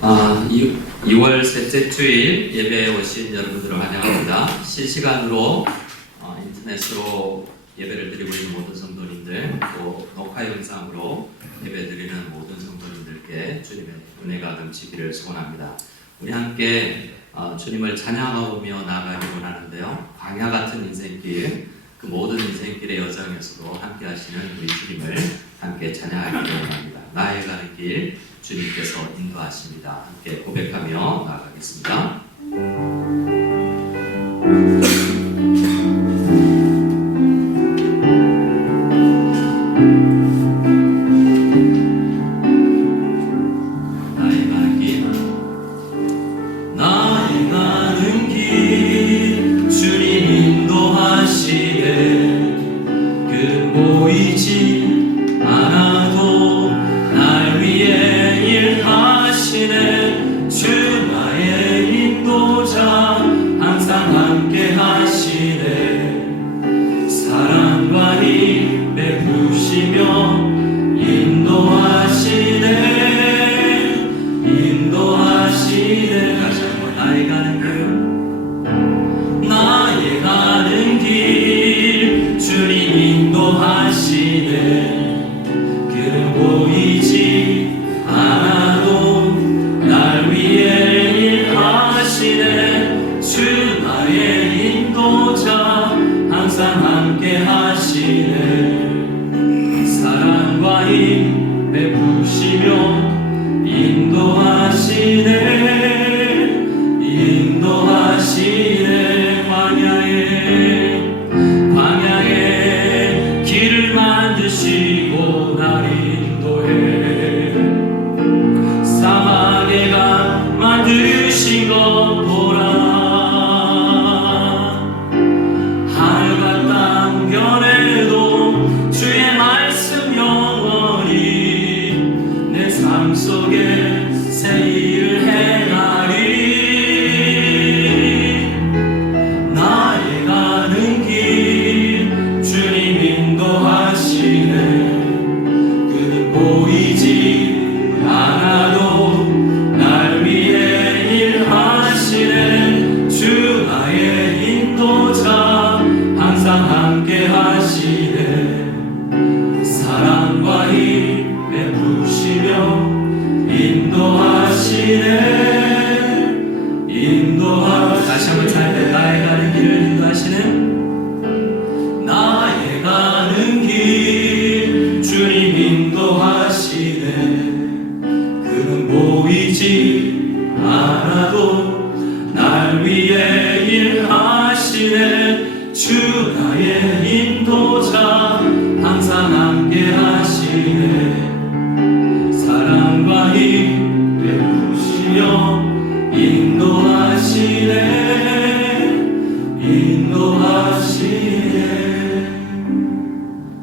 2월 셋째 주일 예배에 오신 여러분들을 환영합니다. 실시간으로 인터넷으로 예배를 드리고 있는 모든 성도님들, 또 녹화 영상으로 예배 드리는 모든 성도님들께 주님의 은혜가 넘치기를 소원합니다. 우리 함께 주님을 찬양하며 나아가기 원하는데요. 광야 같은 인생길, 그 모든 인생길의 여정에서도 함께 하시는 우리 주님을 함께 찬양하기 원합니다. 나의 가는 길 주님께서 인도하십니다. 함께 고백하며 나아가겠습니다.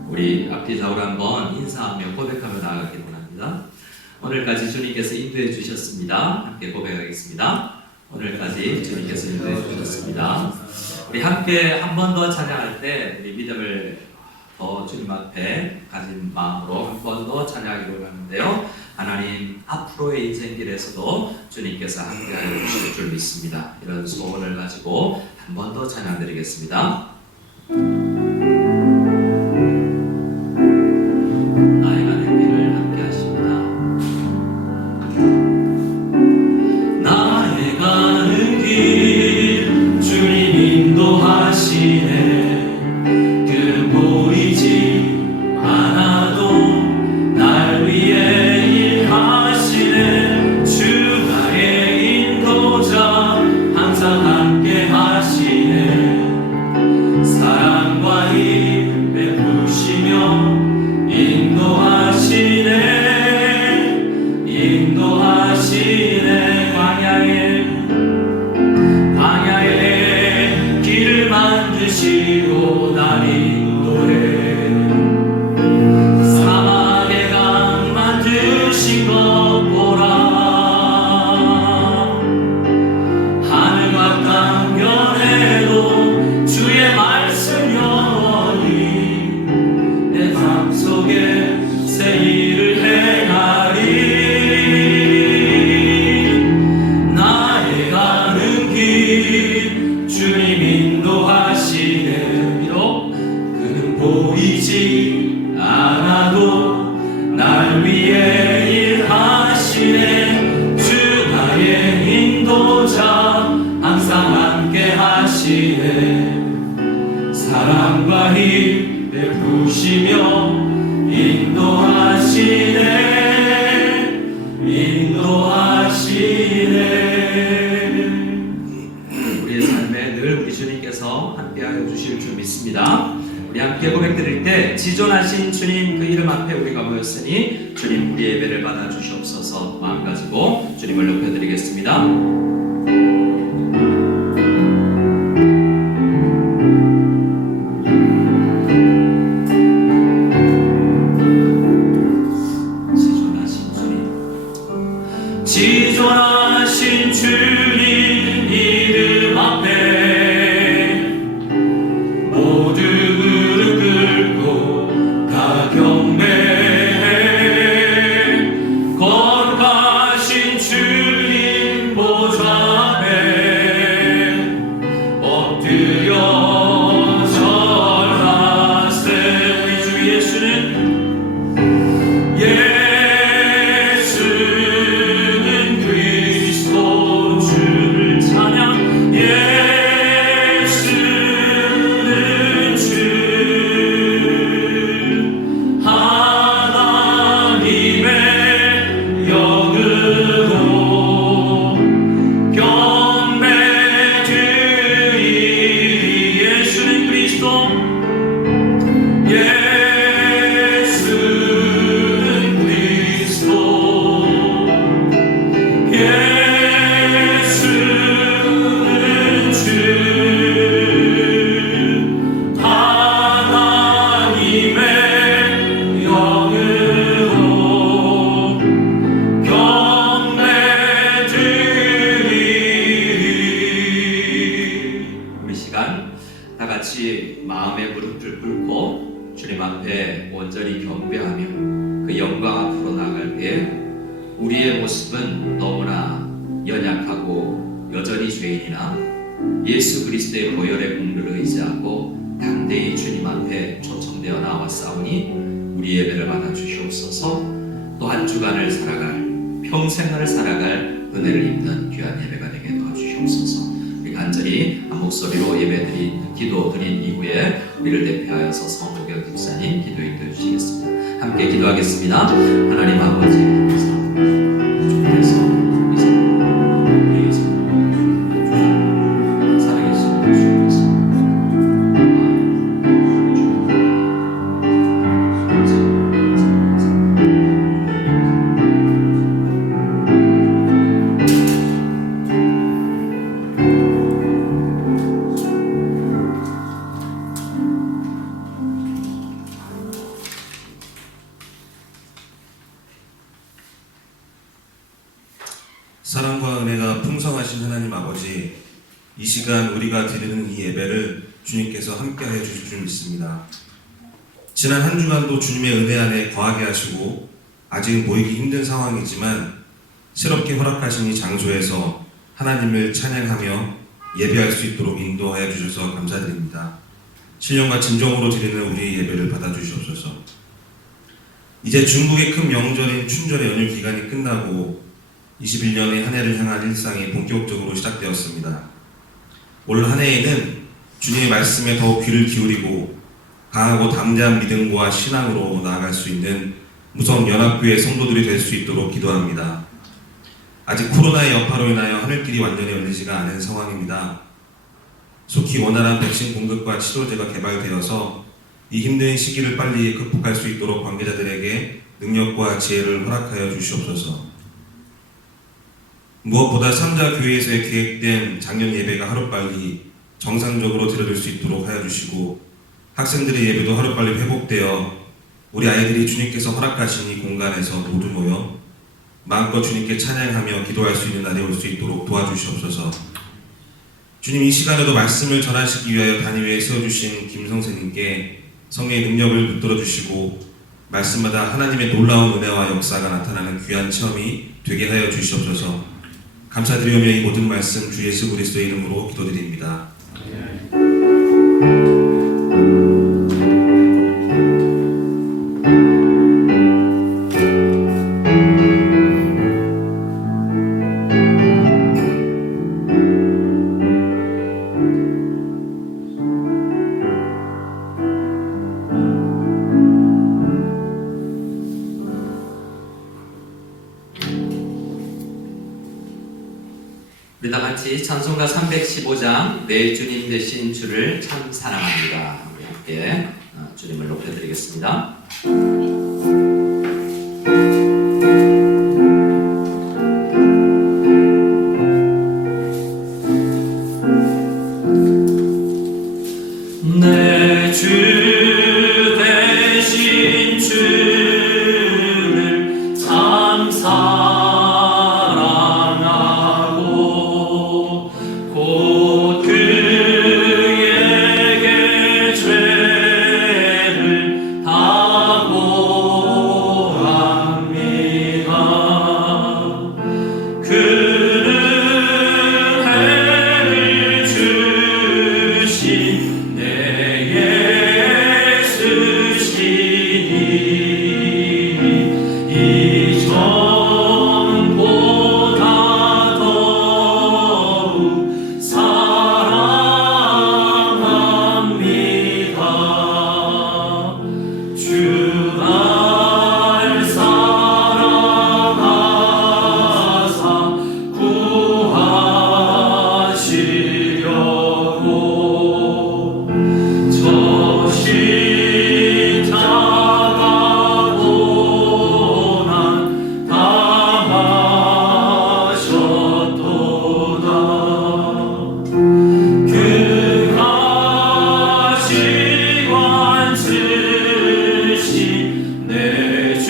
우리 앞뒤좌우로 한번 인사하며 고백하며 나아가기 원합니다. 오늘까지 주님께서 인도해 주셨습니다. 함께 고백하겠습니다. 오늘까지 주님께서 인도해 주셨습니다. 우리 함께 한 번 더 찬양할 때 우리 믿음을 더 주님 앞에 가진 마음으로 한 번 더 찬양하기 원하는데요. 하나님 앞으로의 인생길에서도 주님께서 함께하여 주실 줄 믿습니다. 이런 소원을 가지고 한 번 더 찬양 드리겠습니다. 속에 새 일을 행하리. 주시며 인도하시네. 우리의 삶에 늘 우리 주님께서 함께하여 주실 줄 믿습니다. 우리 함께 고백드릴 때 지존하신 주님 그 이름 앞에 우리가 모였으니 주님 우리 예배를 받아 주시옵소서 마음 가지고 주님을 높여드리겠습니다. 지존하신 주님 이름 앞에 모두 무릎 꿇고 다 경배해. 거룩하신 주님 보좌 앞에 엎드려 절하세. 우리 주 예수는 마음의 무릎을 꿇고 주님 앞에 온전히 경배하며 그 영광 앞으로 나아갈 때 우리의 모습은 너무나 연약하고 여전히 죄인이나 예수 그리스도의 보혈의 공로를 의지하고 담대히 주님 앞에 초청되어 나왔사오니 우리 예배를 받아 주시옵소서. 또 한 주간을 살아갈 평생을 살아갈 은혜를 입는 귀한 예배가 되게 도와주시옵소서. 간절히 한 목소리로 예배드린 기도 드린 이후에 우리를 대표하여서 성도경 집사님 기도 인도해 주시겠습니다. 함께 기도하겠습니다. 하나님 아버지 감사합니다. 주께서 사랑과 은혜가 풍성하신 하나님 아버지, 이 시간 우리가 드리는 이 예배를 주님께서 함께하여 주실 줄 믿습니다. 지난 한 주간도 주님의 은혜 안에 거하게 하시고 아직 모이기 힘든 상황이지만 새롭게 허락하신 이 장소에서 하나님을 찬양하며 예배할 수 있도록 인도하여 주셔서 감사드립니다. 신령과 진정으로 드리는 우리 예배를 받아주시옵소서. 이제 중국의 큰 명절인 춘절의 연휴 기간이 끝나고 21년의 한 해를 향한 일상이 본격적으로 시작되었습니다. 올 한 해에는 주님의 말씀에 더욱 귀를 기울이고 강하고 담대한 믿음과 신앙으로 나아갈 수 있는 무성연합교회 성도들이 될 수 있도록 기도합니다. 아직 코로나의 여파로 인하여 하늘길이 완전히 열리지가 않은 상황입니다. 속히 원활한 백신 공급과 치료제가 개발되어서 이 힘든 시기를 빨리 극복할 수 있도록 관계자들에게 능력과 지혜를 허락하여 주시옵소서. 무엇보다 삼자교회에서의 계획된 작년 예배가 하루빨리 정상적으로 드려질 수 있도록 하여 주시고 학생들의 예배도 하루빨리 회복되어 우리 아이들이 주님께서 허락하신 이 공간에서 모두 모여 마음껏 주님께 찬양하며 기도할 수 있는 날이 올 수 있도록 도와주시옵소서. 주님, 이 시간에도 말씀을 전하시기 위하여 단위에 세워주신 김성세님께 성령의 능력을 붙들어 주시고 말씀마다 하나님의 놀라운 은혜와 역사가 나타나는 귀한 체험이 되게 하여 주시옵소서. 감사드리며 이 모든 말씀 주 예수 그리스도의 이름으로 기도드립니다. 우리 다 같이 찬송가 315장 내 주님 되신 주를 참 사랑합니다. 우리 함께 주님을 높여드리겠습니다. 내 주 대신 주를 참 사랑하고 곧 그에게 죄를 다 고합니다. 그는 해를 주신 내 예수시니 이전보다 더욱 사랑합니다. 주 날 사랑하사 구하시려고 저 십자가 고난 당하셨도다. 그 가시관 쓰신 내 주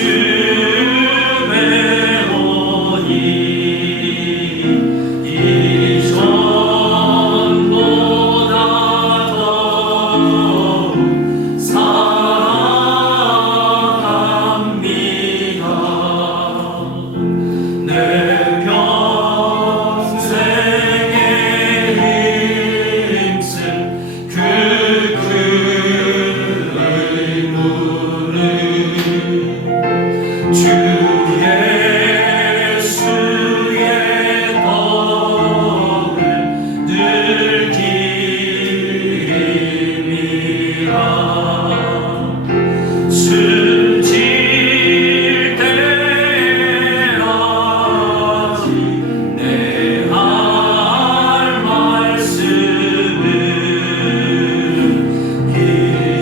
배우니 이전보다 더욱 사랑합니다. 내 평생에 힘쓸 그 큰 의무는 주 예수의 덕을 늘 기림이라. 숨질 때라지 내 할 말씀은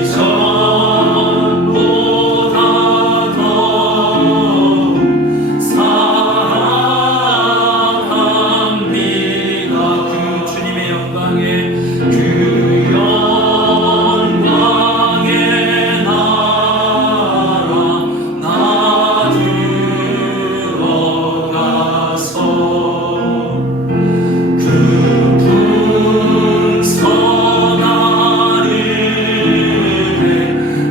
이전보다 더욱 사랑합니다. 그 주님의 영광에 그 영광의 나라 나 들어가서 그 풍성한 은혜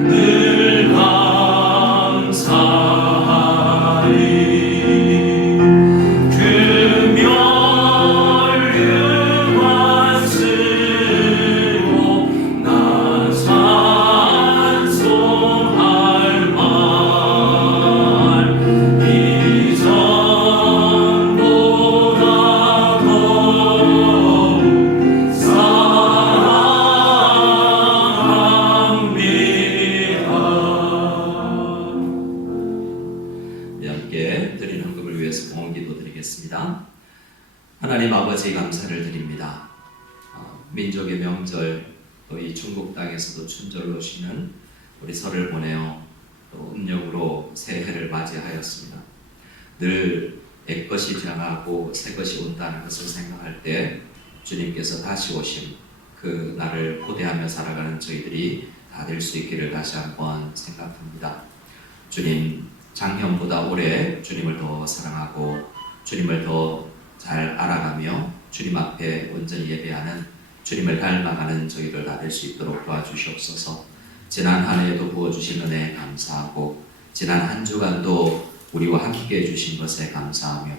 늘 감사하리. 그 면류관 쓰고 나 찬송할 말 이전보다 더욱 사랑합니다. 우리 함께 드린 헌금을 위해서 봉헌 기도 드리겠습니다. 하나님 아버지 감사를 드립니다. 민족의 명절 또 이 중국 땅에서도 춘절로 쉬는 우리 설을 보내어 또 음력으로 새해를 맞이하였습니다. 늘 옛것이 지나가고 새것이 온다는 것을 생각할 때 주님께서 다시 오심 그 날을 고대하며 살아가는 저희들이 다 될 수 있기를 다시 한번 생각합니다. 주님, 작년보다 올해 주님을 더 사랑하고 주님을 더 잘 알아가며 주님 앞에 온전히 예배하는 주님을 닮아가는 저희들 다 될 수 있도록 도와주시옵소서. 지난 한 해에도 부어주신 은혜에 감사하고 지난 한 주간도 우리와 함께 해주신 것에 감사하며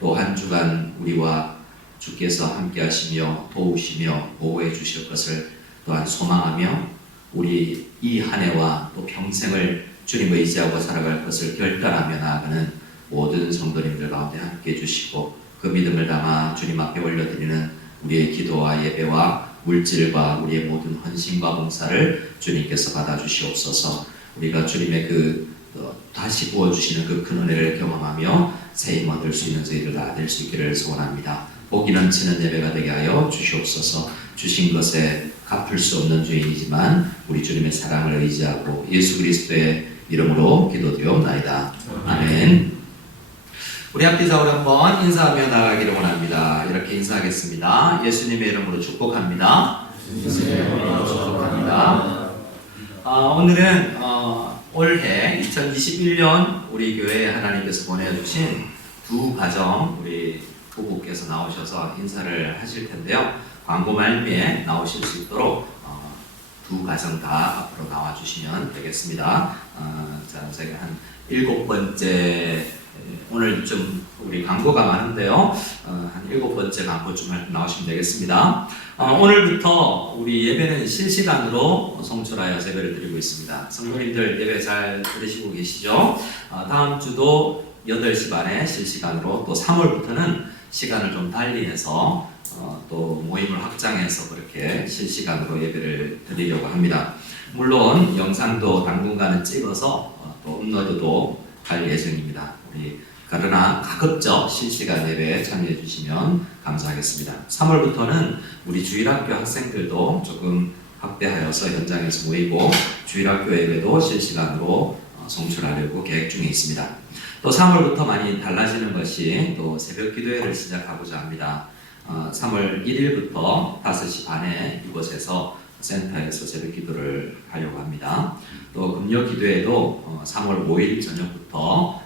또 한 주간 우리와 주께서 함께 하시며 도우시며 보호해 주실 것을 또한 소망하며 우리 이 한 해와 또 평생을 주님 의지하고 살아갈 것을 결단하며 나아가는 모든 성도님들 가운데 함께 해주시고 그 믿음을 담아 주님 앞에 올려드리는 우리의 기도와 예배와 물질과 우리의 모든 헌신과 봉사를 주님께서 받아주시옵소서. 우리가 주님의 다시 부어주시는 그 큰 은혜를 경험하며 새 힘 얻을 수 있는 저희들 다 될 수 있기를 소원합니다. 복이 넘치는 예배가 되게 하여 주시옵소서. 주신 것에 갚을 수 없는 죄인이지만 우리 주님의 사랑을 의지하고 예수 그리스도의 이름으로 기도드리옵나이다. 아멘. 우리 앞뒤좌우로 한번 인사하며 나가기를 원합니다. 이렇게 인사하겠습니다. 예수님의 이름으로 축복합니다. 예수님의 이름으로 축복합니다. 오늘은 올해 2021년 우리 교회에 하나님께서 보내주신 두 가정 우리 부부께서 나오셔서 인사를 하실 텐데요. 광고 말미에 나오실 수 있도록 두 가정 다 앞으로 나와주시면 되겠습니다. 자, 제가 한 7번째 오늘 좀 우리 광고가 많은데요. 한 7번째 광고쯤 나오시면 되겠습니다. 오늘부터 우리 예배는 실시간으로 송출하여 예배를 드리고 있습니다. 성도님들 예배 잘 들으시고 계시죠? 다음 주도 8시 반에 실시간으로 또 3월부터는 시간을 좀 달리 해서 또 모임을 확장해서 그렇게 실시간으로 예배를 드리려고 합니다. 물론 영상도 당분간은 찍어서 또 업로드도 할 예정입니다. 그러나 가급적 실시간 예배에 참여해 주시면 감사하겠습니다. 3월부터는 우리 주일학교 학생들도 조금 확대하여서 현장에서 모이고 주일학교 예배도 실시간으로 송출하려고 계획 중에 있습니다. 또 3월부터 많이 달라지는 것이 또 새벽 기도회를 시작하고자 합니다. 3월 1일부터 5시 반에 이곳에서 센터에서 새벽 기도를 하려고 합니다. 또 금요 기도회도 3월 5일 저녁부터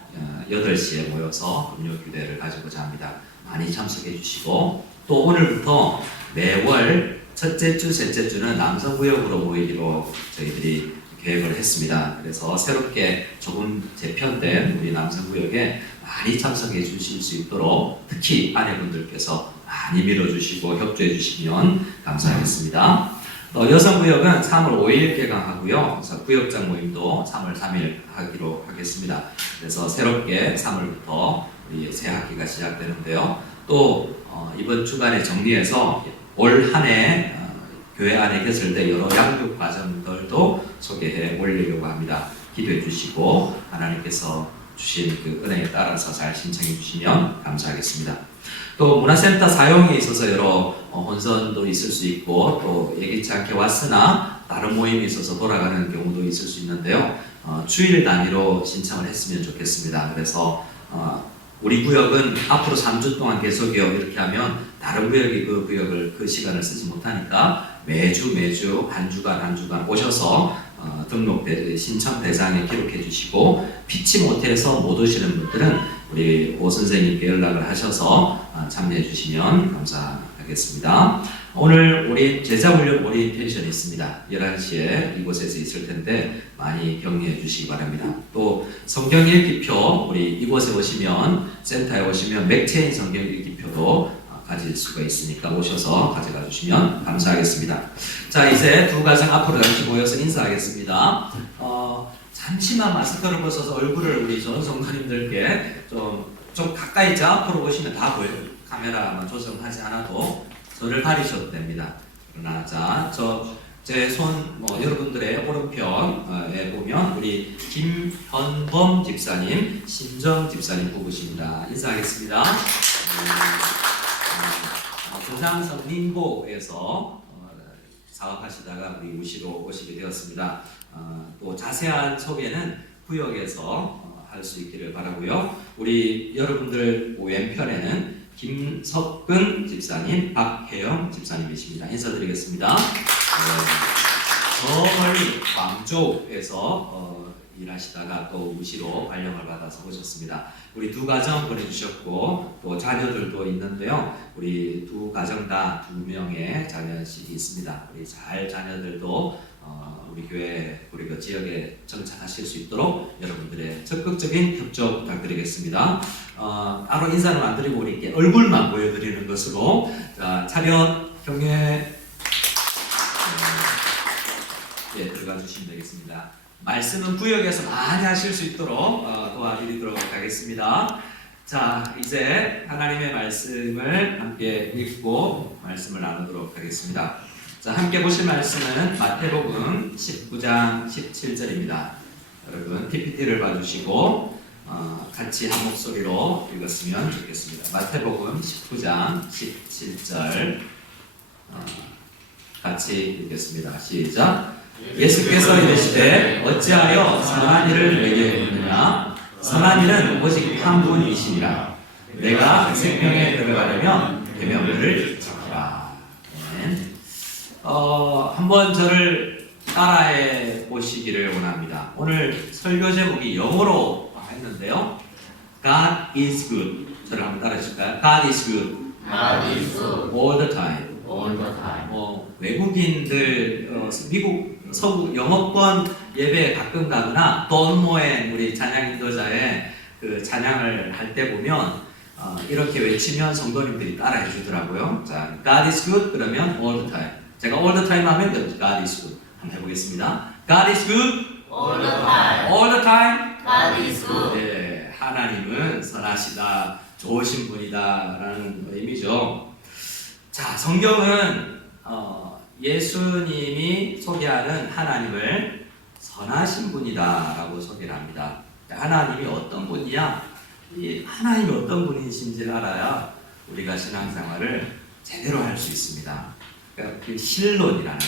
8시에 모여서 금요 기도회를 가지고자 합니다. 많이 참석해 주시고 또 오늘부터 매월 첫째 주, 셋째 주는 남성구역으로 모이기로 저희들이 계획을 했습니다. 그래서 새롭게 조금 재편된 우리 남성구역에 많이 참석해 주실 수 있도록 특히 아내분들께서 많이 밀어주시고 협조해 주시면 감사하겠습니다. 여성구역은 3월 5일 개강하고요. 그래서 구역장 모임도 3월 3일 하기로 하겠습니다. 그래서 새롭게 3월부터 우리 새 학기가 시작되는데요. 또 이번 주간에 정리해서 올 한 해 교회 안에 개설된 여러 양육 과정들도 소개해 올리려고 합니다. 기도해 주시고 하나님께서 주신 그 은혜에 따라서 잘 신청해 주시면 감사하겠습니다. 또 문화센터 사용에 있어서 여러 혼선도 있을 수 있고 또 예기치 않게 왔으나 다른 모임이 있어서 돌아가는 경우도 있을 수 있는데요. 주일 단위로 신청을 했으면 좋겠습니다. 그래서 우리 구역은 앞으로 3주 동안 계속이요 이렇게 하면 다른 구역이 그 구역을 그 시간을 쓰지 못하니까 매주 한 주간 오셔서 등록 신청 대상에 기록해 주시고 피치 못해서 못 오시는 분들은 우리 오 선생님께 연락을 하셔서 참여해 주시면 감사하겠습니다. 오늘 우리 제자훈련 오리엔테이션이 있습니다. 11시에 이곳에서 있을 텐데 많이 격려해 주시기 바랍니다. 또 성경 읽기표 우리 이곳에 오시면 센터에 오시면 맥체인 성경 읽기표도 가질 수가 있으니까 오셔서 가져가 주시면 감사하겠습니다. 자, 이제 두 가정 앞으로 같이 모여서 인사하겠습니다. 잠시만 마스크를 벗어서 얼굴을 우리 좋은 성도님들께 좀 가까이 저 앞으로 오시면 다 보여요. 카메라만 조정하지 않아도 저를 가리셔도 됩니다. 그러나 자, 제 손 여러분들의 오른편에 보면 우리 김현범 집사님, 신정 집사님 부부십니다. 인사하겠습니다. 조상성 림보에서 사업하시다가 우리 우시로 오시게 되었습니다. 또 자세한 소개는 구역에서 할 수 있기를 바라고요. 우리 여러분들 왼편에는 김석근 집사님, 박혜영 집사님이십니다. 인사드리겠습니다. 저 멀리 광주에서 일하시다가 또 무시로 발령을 받아서 오셨습니다. 우리 두 가정 보내주셨고 또 자녀들도 있는데요. 우리 두 가정 다 2명의 자녀식이 있습니다. 우리 잘 자녀들도 우리 교회 우리 그 지역에 정착하실 수 있도록 여러분들의 적극적인 협조 부탁드리겠습니다. 따로 인사는 안 드리고 우리 얼굴만 보여드리는 것으로 자, 차렷 경례 들어가 주시면 되겠습니다. 말씀은 구역에서 많이 하실 수 있도록 도와드리도록 하겠습니다. 자, 이제 하나님의 말씀을 함께 읽고 말씀을 나누도록 하겠습니다. 자, 함께 보실 말씀은 마태복음 19장 17절입니다. 여러분 PPT를 봐주시고 같이 한 목소리로 읽었으면 좋겠습니다. 마태복음 19장 17절 같이 읽겠습니다. 시작. 예수께서 이르시되 어찌하여 선한 일을 내게 묻느냐? 선한 일은 오직 한 분이시니라. 내가 생명에 들어가려면 계명들을 지키라. 한번 저를 따라해 보시기를 원합니다. 오늘 설교 제목이 영어로 했는데요. God is good. 저를 한번 따라해 주실까요? God is good. God is good All the time. all the time. 외국인들 미국 서구 영어권 예배에 가끔 가거나 돈모엔 우리 찬양 인도자의 그 찬양을 할 때 보면 이렇게 외치면 성도님들이 따라해 주더라고요. 자, God is good 그러면 all the time. 제가 all the time 하면 God is good. 한번 해보겠습니다. God is good all the time. all the time. God is good. 네, 하나님은 선하시다, 좋으신 분이다라는 의미죠. 자, 성경은 예수님이 소개하는 하나님을 선하신 분이다라고 소개를 합니다. 하나님이 어떤 분이야? 이 하나님이 어떤 분이신지를 알아야 우리가 신앙생활을 제대로 할 수 있습니다. 그러니까 그 신론이라는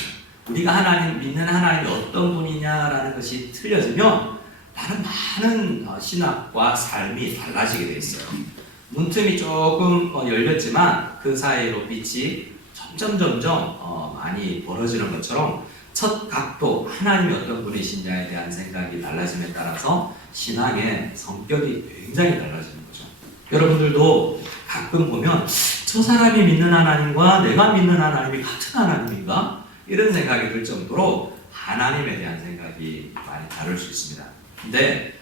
우리가 하나님 믿는 하나님이 어떤 분이냐라는 것이 틀려지면 다른 많은 신학과 삶이 달라지게 돼 있어요. 문틈이 조금 열렸지만 그 사이로 빛이 점점 많이 벌어지는 것처럼 첫 각도 하나님이 어떤 분이시냐에 대한 생각이 달라짐에 따라서 신앙의 성격이 굉장히 달라지는 거죠. 여러분들도 가끔 보면 저 사람이 믿는 하나님과 내가 믿는 하나님이 같은 하나님인가? 이런 생각이 들 정도로 하나님에 대한 생각이 많이 다를 수 있습니다. 근데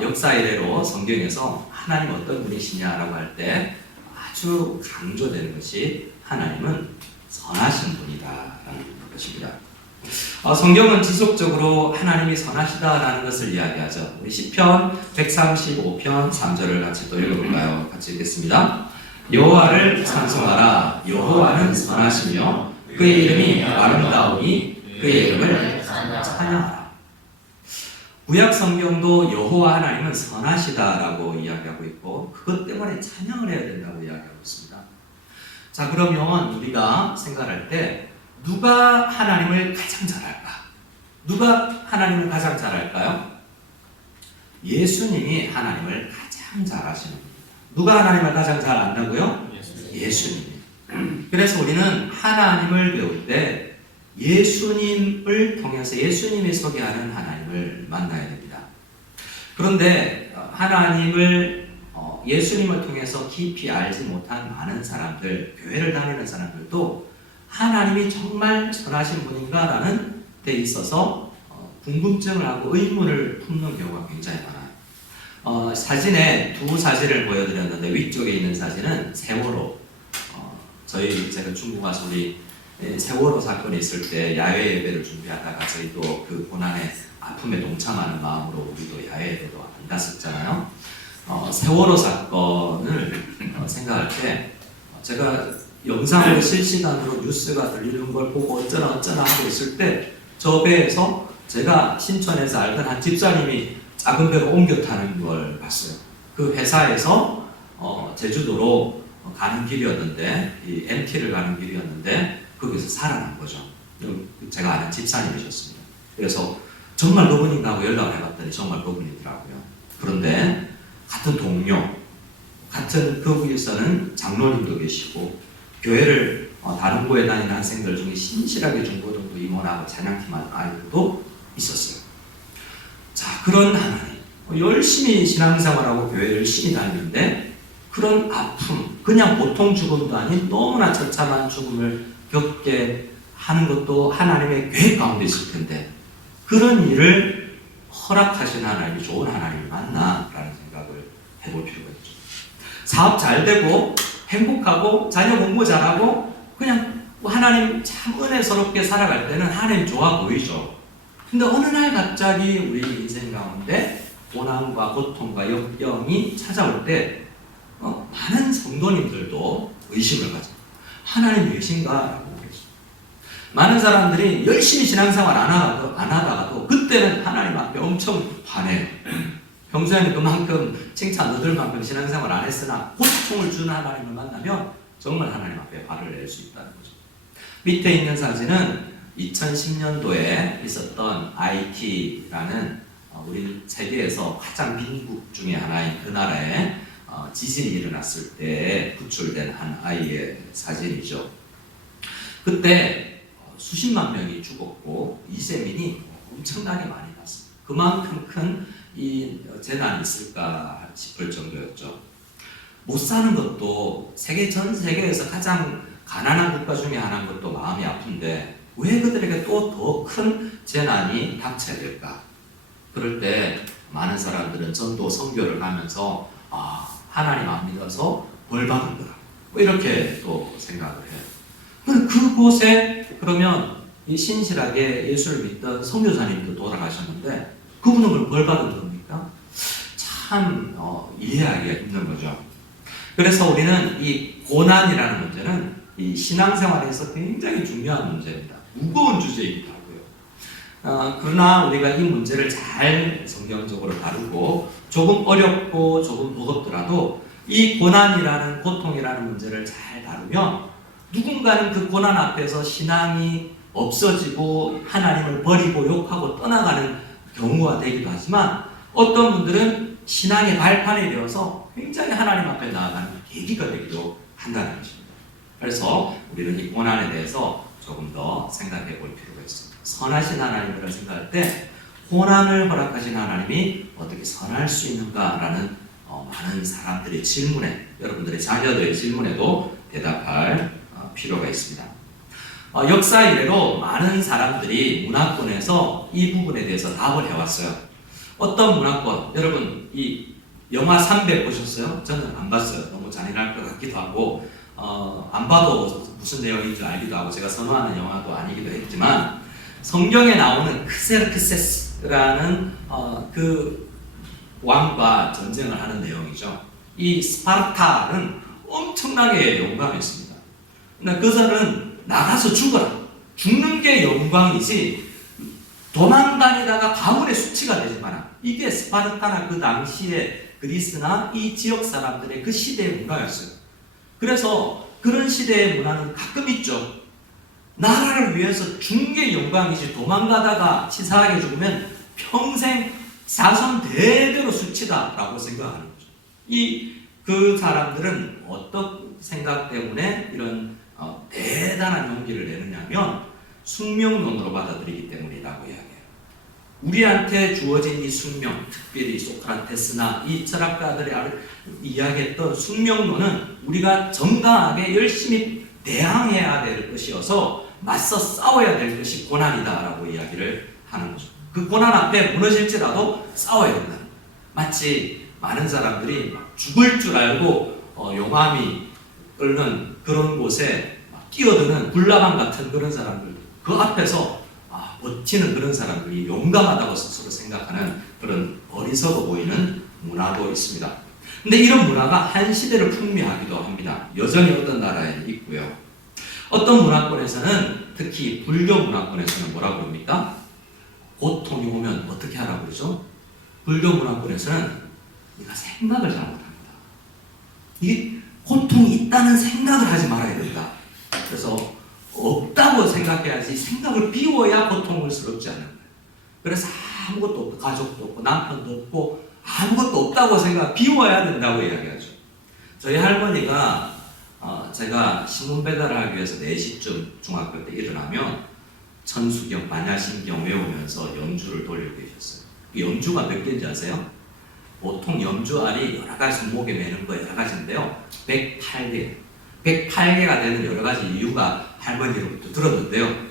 역사 이래로 성경에서 하나님 어떤 분이시냐라고 할 때 아주 강조되는 것이 하나님은 선하신 분이다라는 것입니다. 성경은 지속적으로 하나님이 선하시다라는 것을 이야기하죠. 우리 시편 135편 3절을 같이 또 읽어볼까요? 같이 읽겠습니다. 여호와를 찬송하라. 여호와는 선하시며 그의 이름이 아름다우니 그의 이름을 찬양하라. 구약 성경도 여호와 하나님은 선하시다라고 이야기하고 있고 그것 때문에 찬양을 해야 된다고 이야기하고 있습니다. 자, 그러면 우리가 생각할 때 누가 하나님을 가장 잘 알까? 누가 하나님을 가장 잘 알까요? 예수님이 하나님을 가장 잘 아시는 분입니다. 누가 하나님을 가장 잘 안다고요? 예수님이. 그래서 우리는 하나님을 배울 때 예수님을 통해서 예수님이 소개하는 하나님을 만나야 됩니다. 그런데 하나님을 예수님을 통해서 깊이 알지 못한 많은 사람들, 교회를 다니는 사람들도 하나님이 정말 선하신 분인가라는 데 있어서 궁금증을 하고 의문을 품는 경우가 굉장히 많아요. 사진에 두 사진을 보여드렸는데 위쪽에 있는 사진은 세월호. 제가 중국 가서 우리 세월호 사건이 있을 때 야외 예배를 준비하다가 저희도 그 고난의 아픔에 동참하는 마음으로 우리도 야외 예배도 안 갔었잖아요. 세월호 사건을 생각할 때 제가 영상으로 실시간으로 뉴스가 들리는 걸 보고 어쩌나 하고 있을 때 저 배에서 제가 신천에서 알던 한 집사님이 작은 배로 옮겨 타는 걸 봤어요. 그 회사에서 제주도로 가는 길이었는데 이 MT를 가는 길이었는데 거기서 살아난 거죠. 제가 아는 집사님이셨습니다. 그래서 정말 그분인가 하고 연락을 해봤더니 정말 그분이더라고요. 그런데 같은 동료, 같은 그 위에서는 장로님도 계시고 교회를 다른 교회 다니는 학생들 중에 신실하게 중고등부 임원하고 찬양팀한 아이들도 있었어요. 자, 그런 하나님, 열심히 신앙생활하고 교회 열심히 다니는데 그런 아픔, 그냥 보통 죽음도 아닌 너무나 처참한 죽음을 겪게 하는 것도 하나님의 계획 가운데 있을 텐데 그런 일을 허락하신 하나님이 좋은 하나님이 맞나? 라는 생각을 해볼 필요가 있죠. 사업 잘 되고 행복하고 자녀 공부 잘하고 그냥 하나님 참 은혜스럽게 살아갈 때는 하나님 좋아 보이죠. 근데 어느 날 갑자기 우리 인생 가운데 고난과 고통과 역병이 찾아올 때 많은 성도님들도 의심을 가져요. 하나님 계신가? 라고 그러죠. 많은 사람들이 열심히 신앙생활 안 하다가도 그때는 하나님 앞에 엄청 화내요. 평소에는 그만큼 칭찬 얻을 만큼 신앙생활 안 했으나 고통을 주는 하나님을 만나면 정말 하나님 앞에 발을 낼 수 있다는 거죠. 밑에 있는 사진은 2010년도에 있었던 IT라는 우리 세계에서 가장 빈국 중에 하나인 그 나라에 지진이 일어났을 때 구출된 한 아이의 사진이죠. 그때 수십만 명이 죽었고 이재민이 엄청나게 많이 났습니다. 그만큼 큰 이 재난이 있을까 싶을 정도였죠. 못 사는 것도 전 세계에서 가장 가난한 국가 중에 하나인 것도 마음이 아픈데 왜 그들에게 또 더 큰 재난이 닥쳐야 될까? 그럴 때 많은 사람들은 전도 선교를 하면서 하나님 안 믿어서 벌 받은 거라 뭐 이렇게 또 생각을 해요. 그곳에 그러면 이 신실하게 예수를 믿던 선교사님도 돌아가셨는데 그분은 벌 받은 겁니까? 참 이해하기가 힘든 거죠. 그래서 우리는 이 고난이라는 문제는 이 신앙생활에서 굉장히 중요한 문제입니다. 무거운 주제이기도 하고요. 그러나 우리가 이 문제를 잘 성경적으로 다루고 조금 어렵고 조금 무겁더라도 이 고난이라는 고통이라는 문제를 잘 다루면 누군가는 그 고난 앞에서 신앙이 없어지고 하나님을 버리고 욕하고 떠나가는 경우가 되기도 하지만 어떤 분들은 신앙의 발판이 되어서 굉장히 하나님 앞에 나아가는 계기가 되기도 한다는 것입니다. 그래서 우리는 이 고난에 대해서 조금 더 생각해 볼 필요가 있습니다. 선하신 하나님을 생각할 때 고난을 허락하신 하나님이 어떻게 선할 수 있는가라는 많은 사람들의 질문에, 여러분들의 자녀들의 질문에도 대답할 필요가 있습니다. 역사 이래로 많은 사람들이 문화권에서 이 부분에 대해서 답을 해왔어요. 어떤 문화권, 여러분 이 영화 300 보셨어요? 저는 안 봤어요. 너무 잔인할 것 같기도 하고 안 봐도 무슨 내용인 줄 알기도 하고 제가 선호하는 영화도 아니기도 했지만 성경에 나오는 크세르크세스라는 그 왕과 전쟁을 하는 내용이죠. 이 스파르타는 엄청나게 용감했습니다. 근데 그들은 나가서 죽어라. 죽는 게 영광이지 도망다니다가 가문의 수치가 되지 마라. 이게 스파르타나 그 당시에 그리스나 이 지역 사람들의 그 시대의 문화였어요. 그래서 그런 시대의 문화는 가끔 있죠. 나라를 위해서 죽는 게 영광이지 도망가다가 치사하게 죽으면 평생 자손 대대로 수치다라고 생각하는 거죠. 그 사람들은 어떤 생각 때문에 이런 대단한 용기를 내느냐면 숙명론으로 받아들이기 때문이라고 이야기해요. 우리한테 주어진 이 숙명, 특별히 소크라테스나 이 철학가들이 이야기했던 숙명론은 우리가 정당하게 열심히 대항해야 될 것이어서 맞서 싸워야 될 것이 고난이다라고 이야기를 하는 거죠. 그 고난 앞에 무너질지라도 싸워야 된다. 마치 많은 사람들이 죽을 줄 알고 용암이 끓는 그런 곳에 뛰어드는 불나방 같은 그런 사람들, 그 앞에서 버티는 그런 사람들이 용감하다고 스스로 생각하는 그런 어리석어 보이는 문화도 있습니다. 근데 이런 문화가 한 시대를 풍미하기도 합니다. 여전히 어떤 나라에 있고요. 어떤 문화권에서는, 특히 불교 문화권에서는 뭐라고 그럽니까? 고통이 오면 어떻게 하라고 그러죠? 불교 문화권에서는 네가 생각을 잘못합니다. 이게 고통이 있다는 생각을 하지 말아야 된다. 그래서 없다고 생각해야지 생각을 비워야 고통스럽지 않은 거예요. 그래서 아무것도 없고 가족도 없고 남편도 없고 아무것도 없다고 비워야 된다고 이야기하죠. 저희 할머니가 제가 신문 배달을 하기 위해서 4시쯤 중학교 때 일어나면 천수경, 반야신경 외우면서 연주를 돌리고 계셨어요. 연주가 몇 개인지 아세요? 보통 연주알이 여러 가지 손목에 매는 거 여러 가지인데요. 108개. 108개가 되는 여러 가지 이유가 할머니로부터 들었는데요.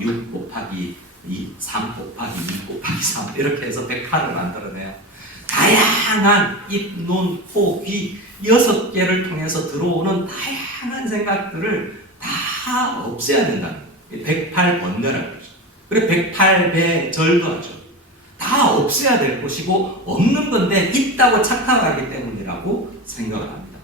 6 곱하기 2, 3 곱하기 2 곱하기 3 이렇게 해서 108을 만들어내요. 다양한 입, 눈, 코, 귀 6개를 통해서 들어오는 다양한 생각들을 다 없애야 된다는 거예요. 108번뇌라고 그러죠. 그리고 108배 절도 하죠. 다 없애야 될 것이고 없는 건데 있다고 착각하기 때문이라고 생각을 합니다.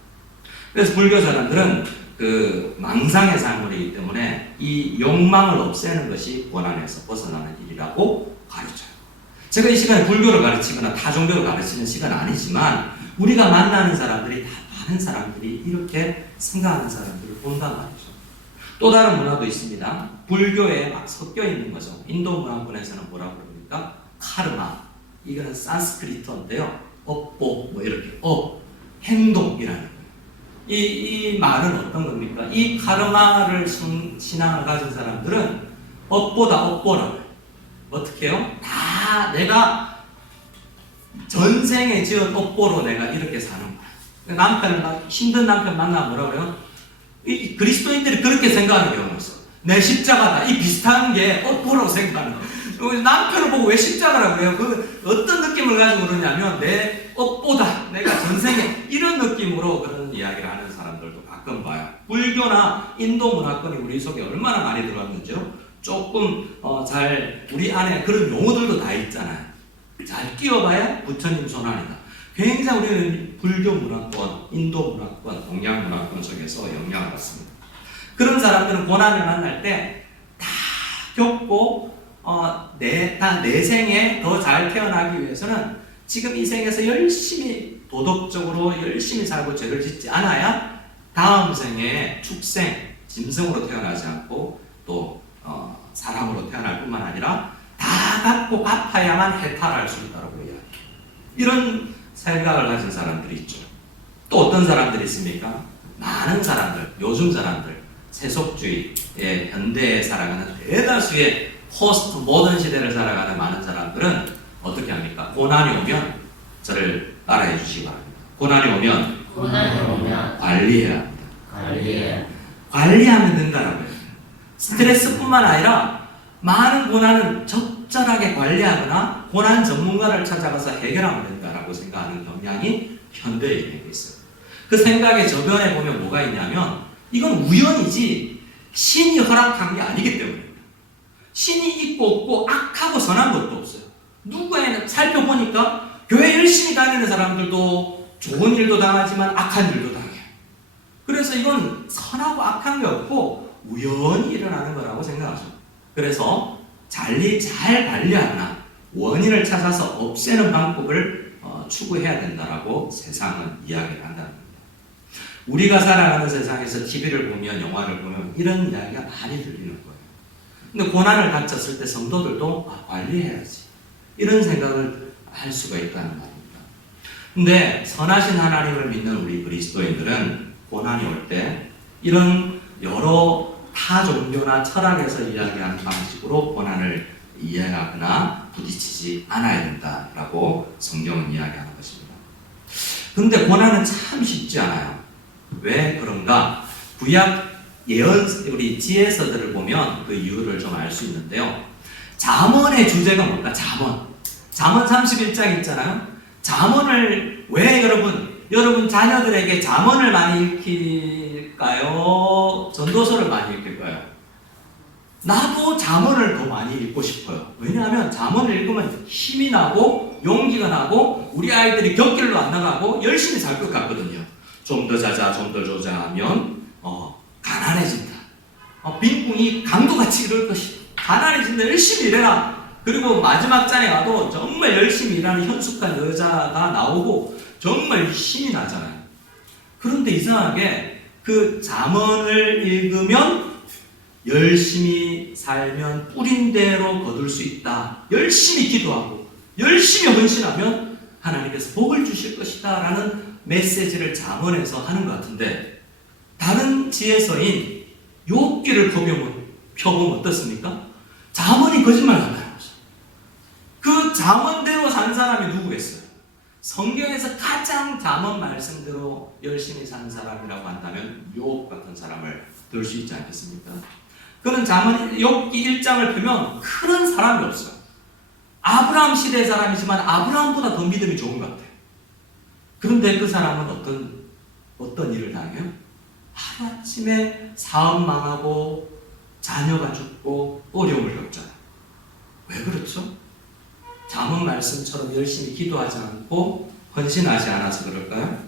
그래서 불교 사람들은 그 망상의 삶이기 때문에 이 욕망을 없애는 것이 고난에서 벗어나는 일이라고 가르쳐요. 제가 이 시간에 불교를 가르치거나 타 종교를 가르치는 시간은 아니지만 우리가 만나는 사람들이 다 많은 사람들이 이렇게 생각하는 사람들을 본단 말이죠. 또 다른 문화도 있습니다. 불교에 막 섞여 있는 거죠. 인도 문화권에서는 뭐라고 그럽니까? 카르마. 이거는 산스크리트어인데요. 업보, 뭐 이렇게 행동이라는 거예요. 이 말은 어떤 겁니까? 이 카르마를 신앙을 가진 사람들은 업보다 업보라고 해요. 어떻게 해요? 다 내가 전생에 지은 업보로 내가 이렇게 사는 거야. 남편을, 힘든 남편 만나면 뭐라 그래요? 이 그리스도인들이 그렇게 생각하는 경우가 있어. 내 십자가다. 이 비슷한 게 업보라고 생각하는 거야. 남편을 보고 왜 십자가라고 그래요? 그 어떤 느낌을 가지고 그러냐면 내 업보다. 내가 전생에 이런 느낌으로 그런 이야기를 하는 사람들도 가끔 봐요. 불교나 인도 문화권이 우리 속에 얼마나 많이 들어왔는지요? 조금 잘 우리 안에 그런 용어들도 다 있잖아요. 잘 끼워봐야 부처님 손안이다. 굉장히 우리는 불교 문화권, 인도 문화권, 동양 문화권 속에서 영향을 받습니다. 그런 사람들은 고난을 만날 때 다 겪고 내 생에 더 잘 태어나기 위해서는 지금 이 생에서 열심히 도덕적으로 열심히 살고 죄를 짓지 않아야 다음 생에 축생, 짐승으로 태어나지 않고 또 사람으로 태어날 뿐만 아니라 다 갖고 갚아야만 해탈할 수 있다고 이야기해요. 이런 생각을 가진 사람들이 있죠. 또 어떤 사람들이 있습니까? 많은 사람들, 요즘 사람들, 세속주의의 현대에 살아가는 대다수의 포스트 모던 시대를 살아가는 많은 사람들은 어떻게 합니까? 고난이 오면 저를 따라해 주시기 바랍니다. 고난이 오면 관리해야 합니다. 관리하면 된다라고요. 스트레스뿐만 아니라 많은 고난은 적절하게 관리하거나 고난 전문가를 찾아가서 해결하면 된다라고 생각하는 경향이 현대인에게 있어요. 그 생각의 저변에 보면 뭐가 있냐면 이건 우연이지 신이 허락한 게 아니기 때문입니다. 신이 있고 없고 악하고 선한 것도 없어요. 누구에는 살펴보니까 교회 열심히 다니는 사람들도 좋은 일도 당하지만 악한 일도 당해요. 그래서 이건 선하고 악한 게 없고 우연히 일어나는 거라고 생각하죠. 그래서 잘 관리하거나 원인을 찾아서 없애는 방법을 추구해야 된다라고 세상은 이야기를 한다는 겁니다. 우리가 살아가는 세상에서 TV를 보면 영화를 보면 이런 이야기가 많이 들리는 거예요. 근데 고난을 갖췄을 때 성도들도 관리해야지 이런 생각을 할 수가 있다는 말입니다. 근데 선하신 하나님을 믿는 우리 그리스도인들은 고난이 올 때 이런 여러 타 종교나 철학에서 이야기하는 방식으로 고난을 이해하거나 부딪히지 않아야 된다라고 성경은 이야기하는 것입니다. 그런데 고난은 참 쉽지 않아요. 왜 그런가? 구약 우리 지혜서들을 보면 그 이유를 좀 알 수 있는데요. 잠언의 주제가 뭘까? 잠언 31장 있잖아요. 잠언을 왜 여러분 자녀들에게 잠언을 많이 읽힐까요? 전도서를 많이 읽힐까요? 나도 잠언을 더 많이 읽고 싶어요. 왜냐하면 잠언을 읽으면 힘이 나고 용기가 나고 우리 아이들이 곁길로 안 나가고 열심히 살 것 같거든요. 좀 더 자자, 좀 더 조자 하면 가난해진다. 빈궁이 강도같이 이럴 것이다. 가난해진다. 열심히 일해라. 그리고 마지막 장에 와도 정말 열심히 일하는 현숙한 여자가 나오고 정말 힘이 나잖아요. 그런데 이상하게 그 잠언을 읽으면 열심히 살면 뿌린 대로 거둘 수 있다. 열심히 기도하고 열심히 헌신하면 하나님께서 복을 주실 것이다 라는 메시지를 잠언에서 하는 것 같은데 다른 지혜서인 욥기를 펴보면 어떻습니까? 잠언이 거짓말 같아요. 그 잠언대로 산 사람이 누구겠어요? 성경에서 가장 잠언 말씀대로 열심히 사는 사람이라고 한다면 욥 같은 사람을 들 수 있지 않겠습니까? 그는 잠언 욥기 1장을 펴면 그런 사람이 없어요. 아브라함 시대 사람이지만 아브라함보다 더 믿음이 좋은 것 같아요. 그런데 그 사람은 어떤 일을 당해요? 하루아침에 사업 망하고 자녀가 죽고 어려움을 겪잖아요. 왜 그렇죠? 잠언 말씀처럼 열심히 기도하지 않고 헌신하지 않아서 그럴까요?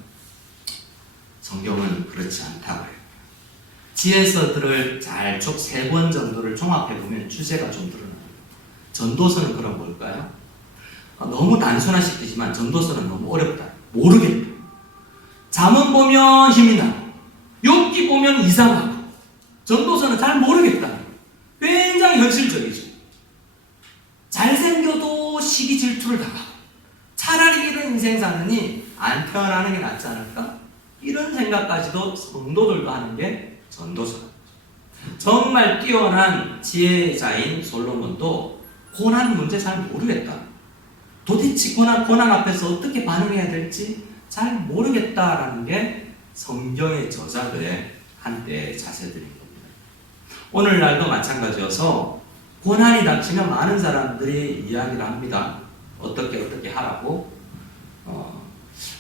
성경은 그렇지 않다고 해요. 지혜서들을 잘 3번 정도를 종합해보면 주제가 좀 드러납니다. 전도서는 그럼 뭘까요? 너무 단순화시키지만 전도서는 너무 어렵다. 모르겠다. 잠언 보면 힘이 나고 욥기 보면 이상하고 전도서는 잘 모르겠다. 굉장히 현실적이죠. 잘생겨도 시기 질투를 당하고 차라리 이런 인생 사느니 안 태어나는 게 낫지 않을까? 이런 생각까지도 성도들도 하는 게 전도서다. 정말 뛰어난 지혜자인 솔로몬도 고난 문제 잘 모르겠다. 도대체 고난 앞에서 어떻게 반응해야 될지 잘 모르겠다라는 게 성경의 저자들의 한때의 자세들인 겁니다. 오늘날도 마찬가지여서 고난이 닥치면 많은 사람들이 이야기를 합니다. 어떻게 하라고?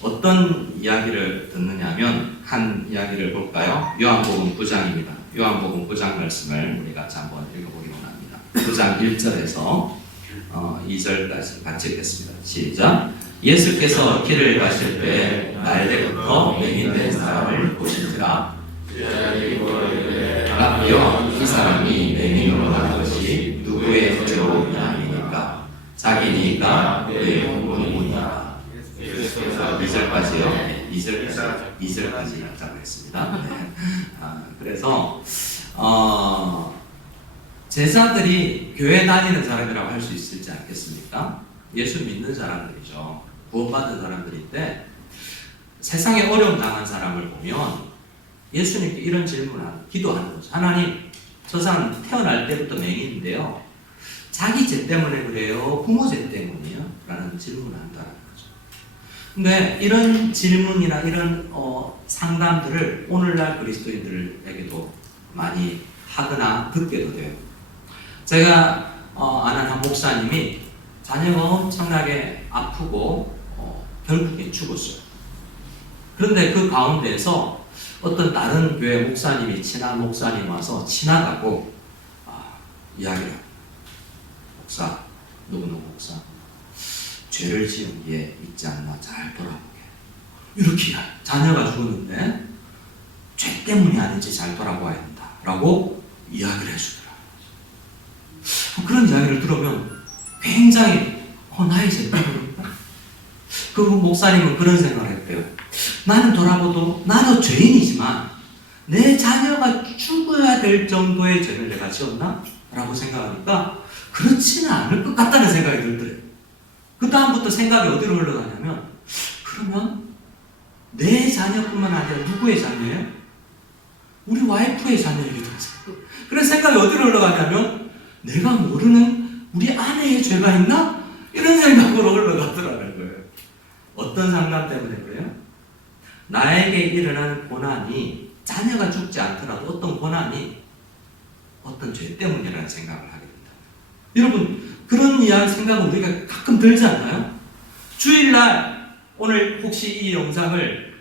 어떤 이야기를 듣느냐면 한 이야기를 볼까요? 요한복음 9장입니다. 요한복음 9장 말씀을 우리 같이 한번 읽어보기 원합니다. 9장 1절에서 2절까지 같이 읽겠습니다. 시작. 예수께서 길을 가실 때 날때부터 맹인된 사람을 보시니라. 라비여, 이 사람이 맹인으로 한 것이 누구의 죄로 인함이니까? 자기니까 그의 본분이니까. 2절까지요. 2절까지 읽자고 했습니다. 네. 그래서 제자들이 교회 다니는 사람이라고 할 수 있을지 않겠습니까? 예수 믿는 사람들이죠. 구원받은 사람들인데 세상에 어려움 당한 사람을 보면 예수님께 이런 질문을 기도하는 거죠. 하나님, 저 사람 태어날 때부터 맹인인데요. 자기 죄 때문에 그래요? 부모 죄 때문이요? 라는 질문을 한다는 거죠. 근데 이런 질문이나 이런 상담들을 오늘날 그리스도인들에게도 많이 하거나 듣게도 돼요. 제가 아는 한 목사님이 자녀가 엄청나게 아프고 결국에 죽었어요. 그런데 그 가운데에서 어떤 다른 교회 목사님이 친한 목사님 와서 지나가고 이야기를 합니다. 목사, 누구누구 목사, 죄를 지은 게 있지 않나 잘 돌아보게. 이렇게 자녀가 죽었는데 죄 때문이 아닌지 잘 돌아봐야 된다 라고 이야기를 해주더라고요. 그런 이야기를 들으면 굉장히 나의 죄 때문인가? 그 목사님은 그런 생각을 했대요. 나는 돌아봐도 나도 죄인이지만 내 자녀가 죽어야 될 정도의 죄를 내가 지었나? 라고 생각하니까 그렇지는 않을 것 같다는 생각이 들더래요. 그 다음부터 생각이 어디로 흘러가냐면 그러면 내 자녀뿐만 아니라 누구의 자녀예요? 우리 와이프의 자녀이기도 하죠. 그런 생각이 어디로 흘러가냐면 내가 모르는 우리 아내의 죄가 있나? 이런 생각으로 흘러가더라는 거예요. 어떤 상담 때문에 그래요? 나에게 일어나는 고난이 자녀가 죽지 않더라도 어떤 고난이 어떤 죄 때문이라는 생각을 하게 된다. 여러분 그런 이야기 생각은 우리가 가끔 들지 않나요? 주일날 오늘 혹시 이 영상을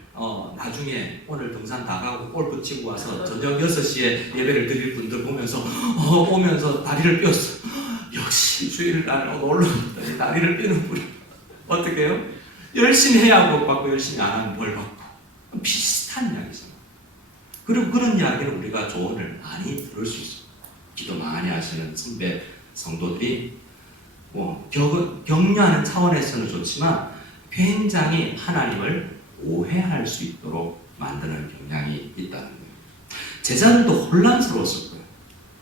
나중에 오늘 등산 다 가고 골프 치고 와서 저녁 6시에 예배를 드릴 분들 보면서 오면서 다리를 뼈었어. 역시 주일날 올라왔더니 다리를 뼈는 분이 어떻게 해요? 열심히 해야 복 받고 열심히 안 하면 벌 받고 비슷한 이야기잖아요. 그리고 그런 이야기를 우리가 조언을 많이 들을 수 있어요. 기도 많이 하시는 선배 성도들이 격려하는 차원에서는 좋지만 굉장히 하나님을 오해할 수 있도록 만드는 경향이 있다는 거예요. 제자들도 혼란스러웠을 거예요.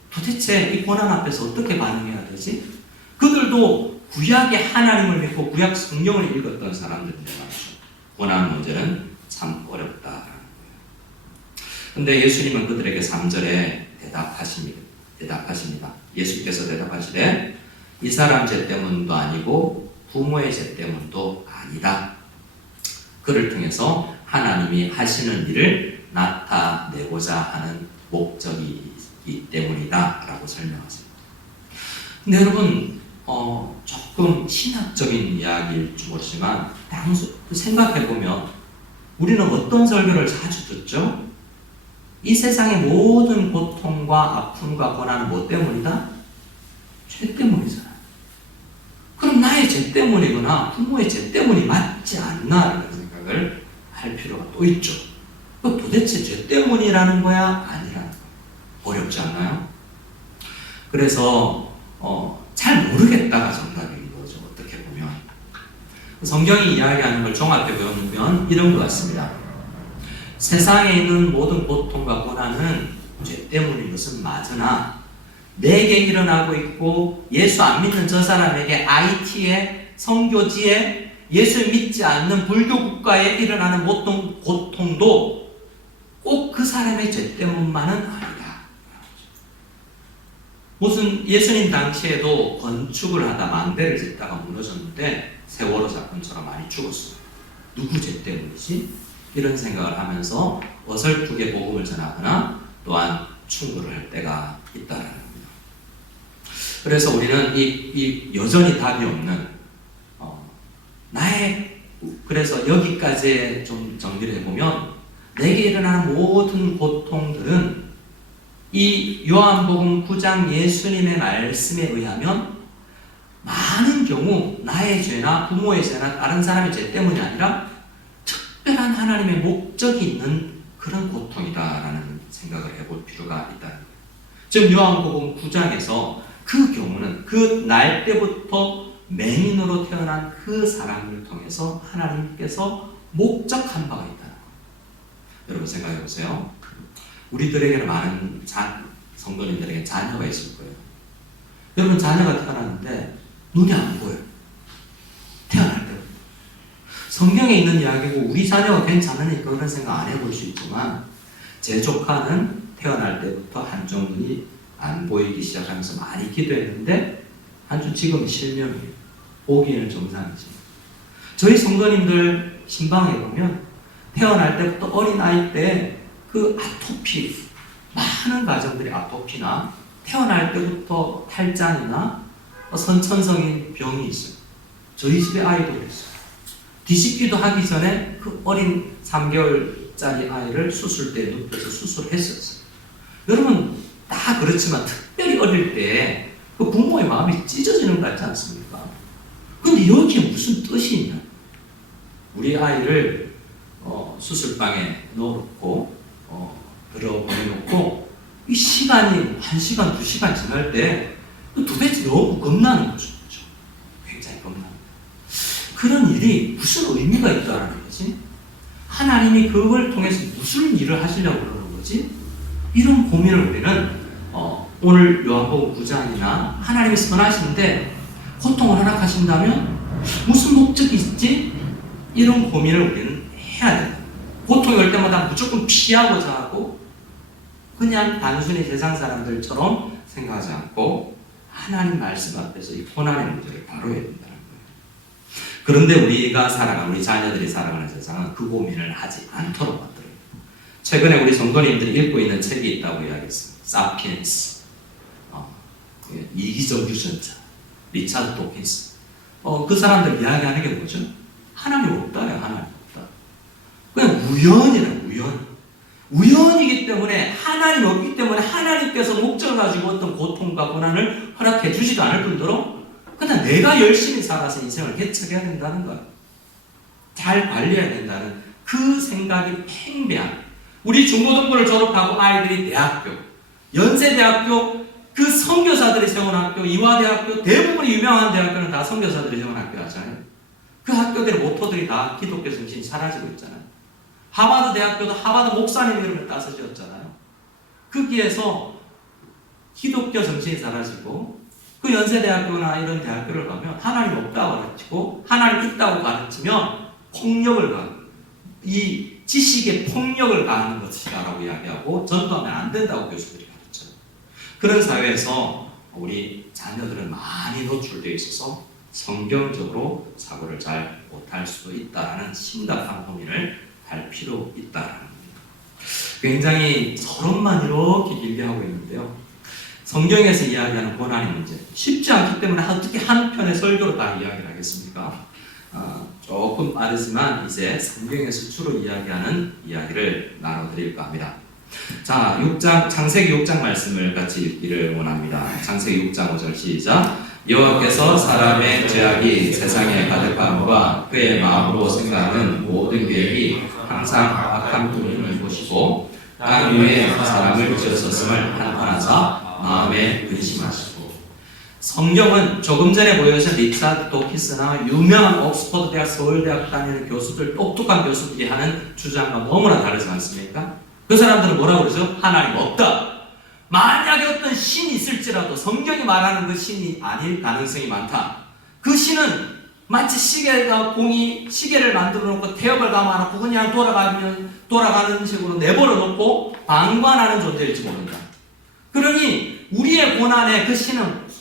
도대체 이 고난 앞에서 어떻게 반응해야 되지? 그들도 구약의 하나님을 믿고 구약 성경을 읽었던 사람들인데 말이죠. 고난 문제는 참 어렵다라는 거예요. 근데 예수님은 그들에게 3절에 대답하십니다. 예수께서 대답하시되 이 사람 죄 때문도 아니고 부모의 죄 때문도 아니다. 그를 통해서 하나님이 하시는 일을 나타내고자 하는 목적이기 때문이다 라고 설명하십니다. 근데 여러분 조금 신학적인 이야기일 줄 모르지만 생각해보면 우리는 어떤 설교를 자주 듣죠? 이 세상의 모든 고통과 아픔과 고난은 뭐 때문이다? 죄 때문이잖아요. 그럼 나의 죄 때문이거나 부모의 죄 때문이 맞지 않나라는 생각을 할 필요가 또 있죠. 도대체 죄 때문이라는 거야? 아니라는 거야. 어렵지 않나요? 그래서 잘 모르겠다가 정답인 거죠. 어떻게 보면. 성경이 이야기하는 걸 종합해 보면 이런 것 같습니다. 세상에 있는 모든 고통과 고난은 죄 때문인 것은 맞으나 내게 일어나고 있고 예수 안 믿는 저 사람에게 IT에 선교지에 예수 믿지 않는 불교 국가에 일어나는 고통도 꼭 그 사람의 죄 때문만은 아니다. 무슨 예수님 당시에도 건축을 하다 망대를 짓다가 무너졌는데 세월호 사건처럼 많이 죽었어요. 누구 죄 때문이지? 이런 생각을 하면서 어설프게 복음을 전하거나 또한 충고를 할 때가 있다는 겁니다. 그래서 우리는 이 여전히 답이 없는 그래서 여기까지 좀 정리를 해보면 내게 일어나는 모든 고통들은 이 요한복음 9장 예수님의 말씀에 의하면 많은 경우 나의 죄나 부모의 죄나 다른 사람의 죄 때문이 아니라 특별한 하나님의 목적이 있는 그런 고통이다라는 생각을 해볼 필요가 있다는 거예요. 지금 요한복음 9장에서 그 경우는 그 날 때부터 맹인으로 태어난 그 사람을 통해서 하나님께서 목적한 바가 있다는 거예요. 여러분 생각해 보세요. 우리들에게는 많은 성도님들에게 자녀가 있을 거예요. 여러분 자녀가 태어났는데 눈이 안 보여요. 태어날 때. 성경에 있는 이야기고 우리 자녀가 괜찮으니까 그런 생각 안 해볼 수 있지만 제 조카는 태어날 때부터 한쪽 눈이 안 보이기 시작하면서 많이 기도했는데 한쪽 지금 실명이에요. 보기에는 정상이죠. 저희 성도님들 신방에 보면 태어날 때부터 어린아이 때 그 아토피, 많은 가정들이 아토피나 태어날 때부터 탈장이나 선천성인 병이 있어요. 저희 집에 아이도 그랬어요. 뒤집기도 하기 전에 그 어린 3개월짜리 아이를 수술대에 눕혀서 수술했었어요. 여러분 다 그렇지만 특별히 어릴 때 그 부모의 마음이 찢어지는 것 같지 않습니까? 근데 여기에 무슨 뜻이 있냐? 우리 아이를 수술방에 넣어놓고 들어보내놓고 이 시간이 1시간, 2시간 지날 때 도대체 너무 겁나는 거죠. 굉장히 겁납니다. 그런 일이 무슨 의미가 있다는 거지? 하나님이 그걸 통해서 무슨 일을 하시려고 그러는 거지? 이런 고민을 우리는 오늘 요한복음 9장이나 하나님이 선하신데 고통을 허락하신다면 무슨 목적이 있지? 이런 고민을 우리는 해야 됩니다. 고통이 올 때마다 무조건 피하고자 하고 그냥 단순히 세상 사람들처럼 생각하지 않고 하나님 말씀 앞에서 이 고난의 문제를 다뤄야 된다는 거예요. 그런데 우리가 살아가는, 우리 자녀들이 살아가는 세상은 그 고민을 하지 않도록 만들어요. 최근에 우리 성도님들이 읽고 있는 책이 있다고 이야기했습니다. 사피엔스. 이기적 유전자. 리차드 도킨스. 그 사람들 이야기하는 게 뭐죠? 하나님 없다요. 하나님 없다. 그냥 우연. 우연이기 때문에 하나님 없기 때문에 하나님께서 목적을 가지고 어떤 고통과 고난을 허락해 주지도 않을 뿐더러 그냥 내가 열심히 살아서 인생을 개척해야 된다는 거예요. 잘 관리해야 된다는 그 생각이 팽배한 우리 중고등부를 졸업하고 아이들이 대학교, 연세대학교 그 선교사들이 세운 학교, 이화대학교 대부분이 유명한 대학교는 다 선교사들이 세운 학교 하잖아요. 그 학교들의 모토들이 다 기독교 정신이 사라지고 있잖아요. 하버드 대학교도 하버드 목사님 이름을 따서 지었잖아요. 거기에서 기독교 정신이 사라지고 그 연세대학교나 이런 대학교를 가면 하나님 없다고 가르치고 하나님 있다고 가르치면 폭력을 가하고 이 지식의 폭력을 가하는 것이라고 이야기하고 전도하면 안 된다고 교수들이 가르쳐요. 그런 사회에서 우리 자녀들은 많이 노출되어 있어서 성경적으로 사고를 잘 못할 수도 있다는 심각한 고민을 할 필요 있다는 겁니다. 굉장히 서론만 이렇게 길게 하고 있는데요. 성경에서 이야기하는 고난의 문제 쉽지 않기 때문에 어떻게 한 편의 설교로 다 이야기를 하겠습니까? 조금 빠르지만 이제 성경에서 주로 이야기하는 이야기를 나눠드릴까 합니다. 자, 창세기 6장 말씀을 같이 읽기를 원합니다. 창세기 6장 5절 시작. 여호와께서 사람의 죄악이 세상에 가득함과 그의 마음으로 생각하는 모든 계획이 항상 악한 뿐임을 보시고 땅 위에 사람을 지었었음을 한탄하사 마음에 근심하시고. 성경은 조금 전에 보여준 리차드 도키스나 유명한 옥스퍼드 대학, 서울대학 다니는 교수들, 똑똑한 교수들이 하는 주장과 너무나 다르지 않습니까? 그 사람들은 뭐라고 그러죠? 하나님 없다. 만약에 어떤 신이 있을지라도 성경이 말하는 그 신이 아닐 가능성이 많다. 그 신은 마치 시계를 만들어 놓고 태엽을 감아놓고 그냥 돌아가는 식으로 내버려 놓고 방관하는 존재일지 모른다. 그러니 우리의 고난에 그 신은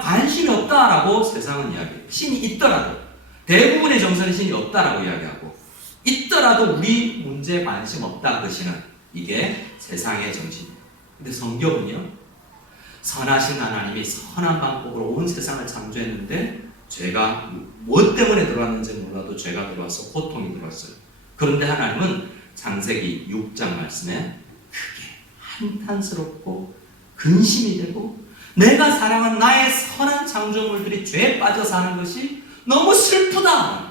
관심이 없다라고 세상은 이야기해요. 신이 있더라도 대부분의 정서는 신이 없다라고 이야기하고, 있더라도 우리 문제에 관심 없다. 그 신은. 이게 세상의 정신이에요. 근데 성경은요, 선하신 하나님이 선한 방법으로 온 세상을 창조했는데 죄가 뭐 때문에 들어왔는지 몰라도 죄가 들어와서 고통이 들어왔어요. 그런데 하나님은 창세기 6장 말씀에 크게 한탄스럽고 근심이 되고, 내가 사랑한 나의 선한 창조물들이 죄에 빠져 사는 것이 너무 슬프다.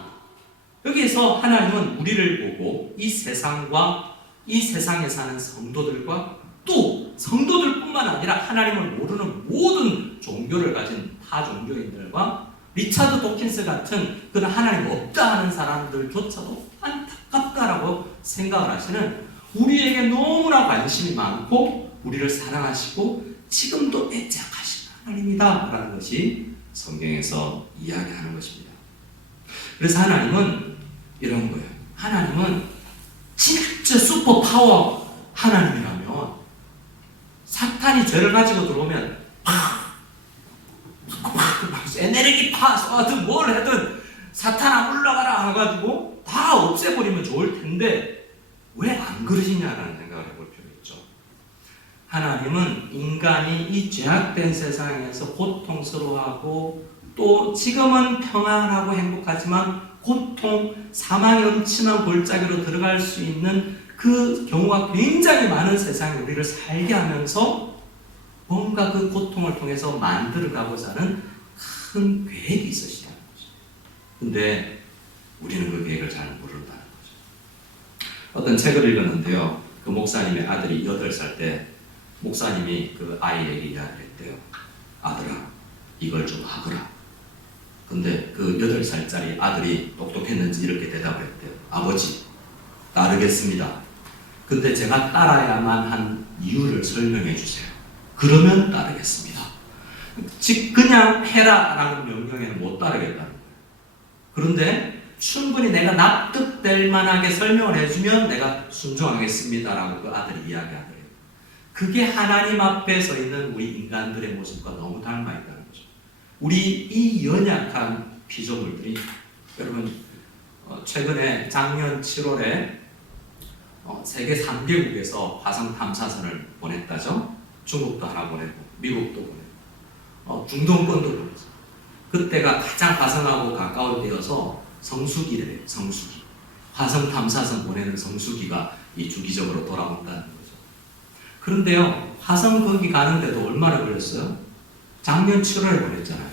여기에서 하나님은 우리를 보고 이 세상과 이 세상에 사는 성도들과 또 성도들뿐만 아니라 하나님을 모르는 모든 종교를 가진 타 종교인들과 리차드 도킨스 같은 그런 하나님 없다 하는 사람들조차도 안타깝다라고 생각을 하시는, 우리에게 너무나 관심이 많고 우리를 사랑하시고 지금도 애착하시는 하나님이다 라는 것이 성경에서 이야기하는 것입니다. 그래서 하나님은 이런 거예요. 하나님은 진짜 슈퍼파워 하나님이라면 사탄이 죄를 가지고 들어오면 에너지 파 쏘든 뭘 하든 사탄아 물러가라 해가지고 다 없애버리면 좋을 텐데 왜 안 그러시냐라는 생각을 해볼 필요가 있죠. 하나님은 인간이 이 죄악된 세상에서 고통스러워하고 또 지금은 평안하고 행복하지만 고통, 사망의 음침한 골짜기로 들어갈 수 있는 그 경우가 굉장히 많은 세상에 우리를 살게 하면서 뭔가 그 고통을 통해서 만들어가고자 하는 큰 계획이 있으시다는 거죠. 근데 우리는 그 계획을 잘 모른다는 거죠. 어떤 책을 읽었는데요. 그 목사님의 아들이 8살 때 목사님이 그 아이에게 이야기를 했대요. 아들아, 이걸 좀 하거라. 근데 그 8살짜리 아들이 똑똑했는지 이렇게 대답을 했대요. 아버지, 따르겠습니다. 근데 제가 따라야만 한 이유를 설명해 주세요. 그러면 따르겠습니다. 즉 그냥 해라라는 명령에는 못 따르겠다는 거예요. 그런데 충분히 내가 납득될 만하게 설명을 해주면 내가 순종하겠습니다라고 그 아들이 이야기하더래요. 그게 하나님 앞에 서 있는 우리 인간들의 모습과 너무 닮아 있다는 거죠. 우리 이 연약한 피조물들이, 여러분 최근에 작년 7월에 세계 3개국에서 화성 탐사선을 보냈다죠. 중국도 하나 보내고 미국도 보내고 중동권도 보냈죠. 그때가 가장 화성하고 가까울 때여서 성수기래요. 성수기. 화성 탐사선 보내는 성수기가 이 주기적으로 돌아온다는 거죠. 그런데요, 화성 거기 가는데도 얼마나 걸렸어요? 작년 7월에 보냈잖아요.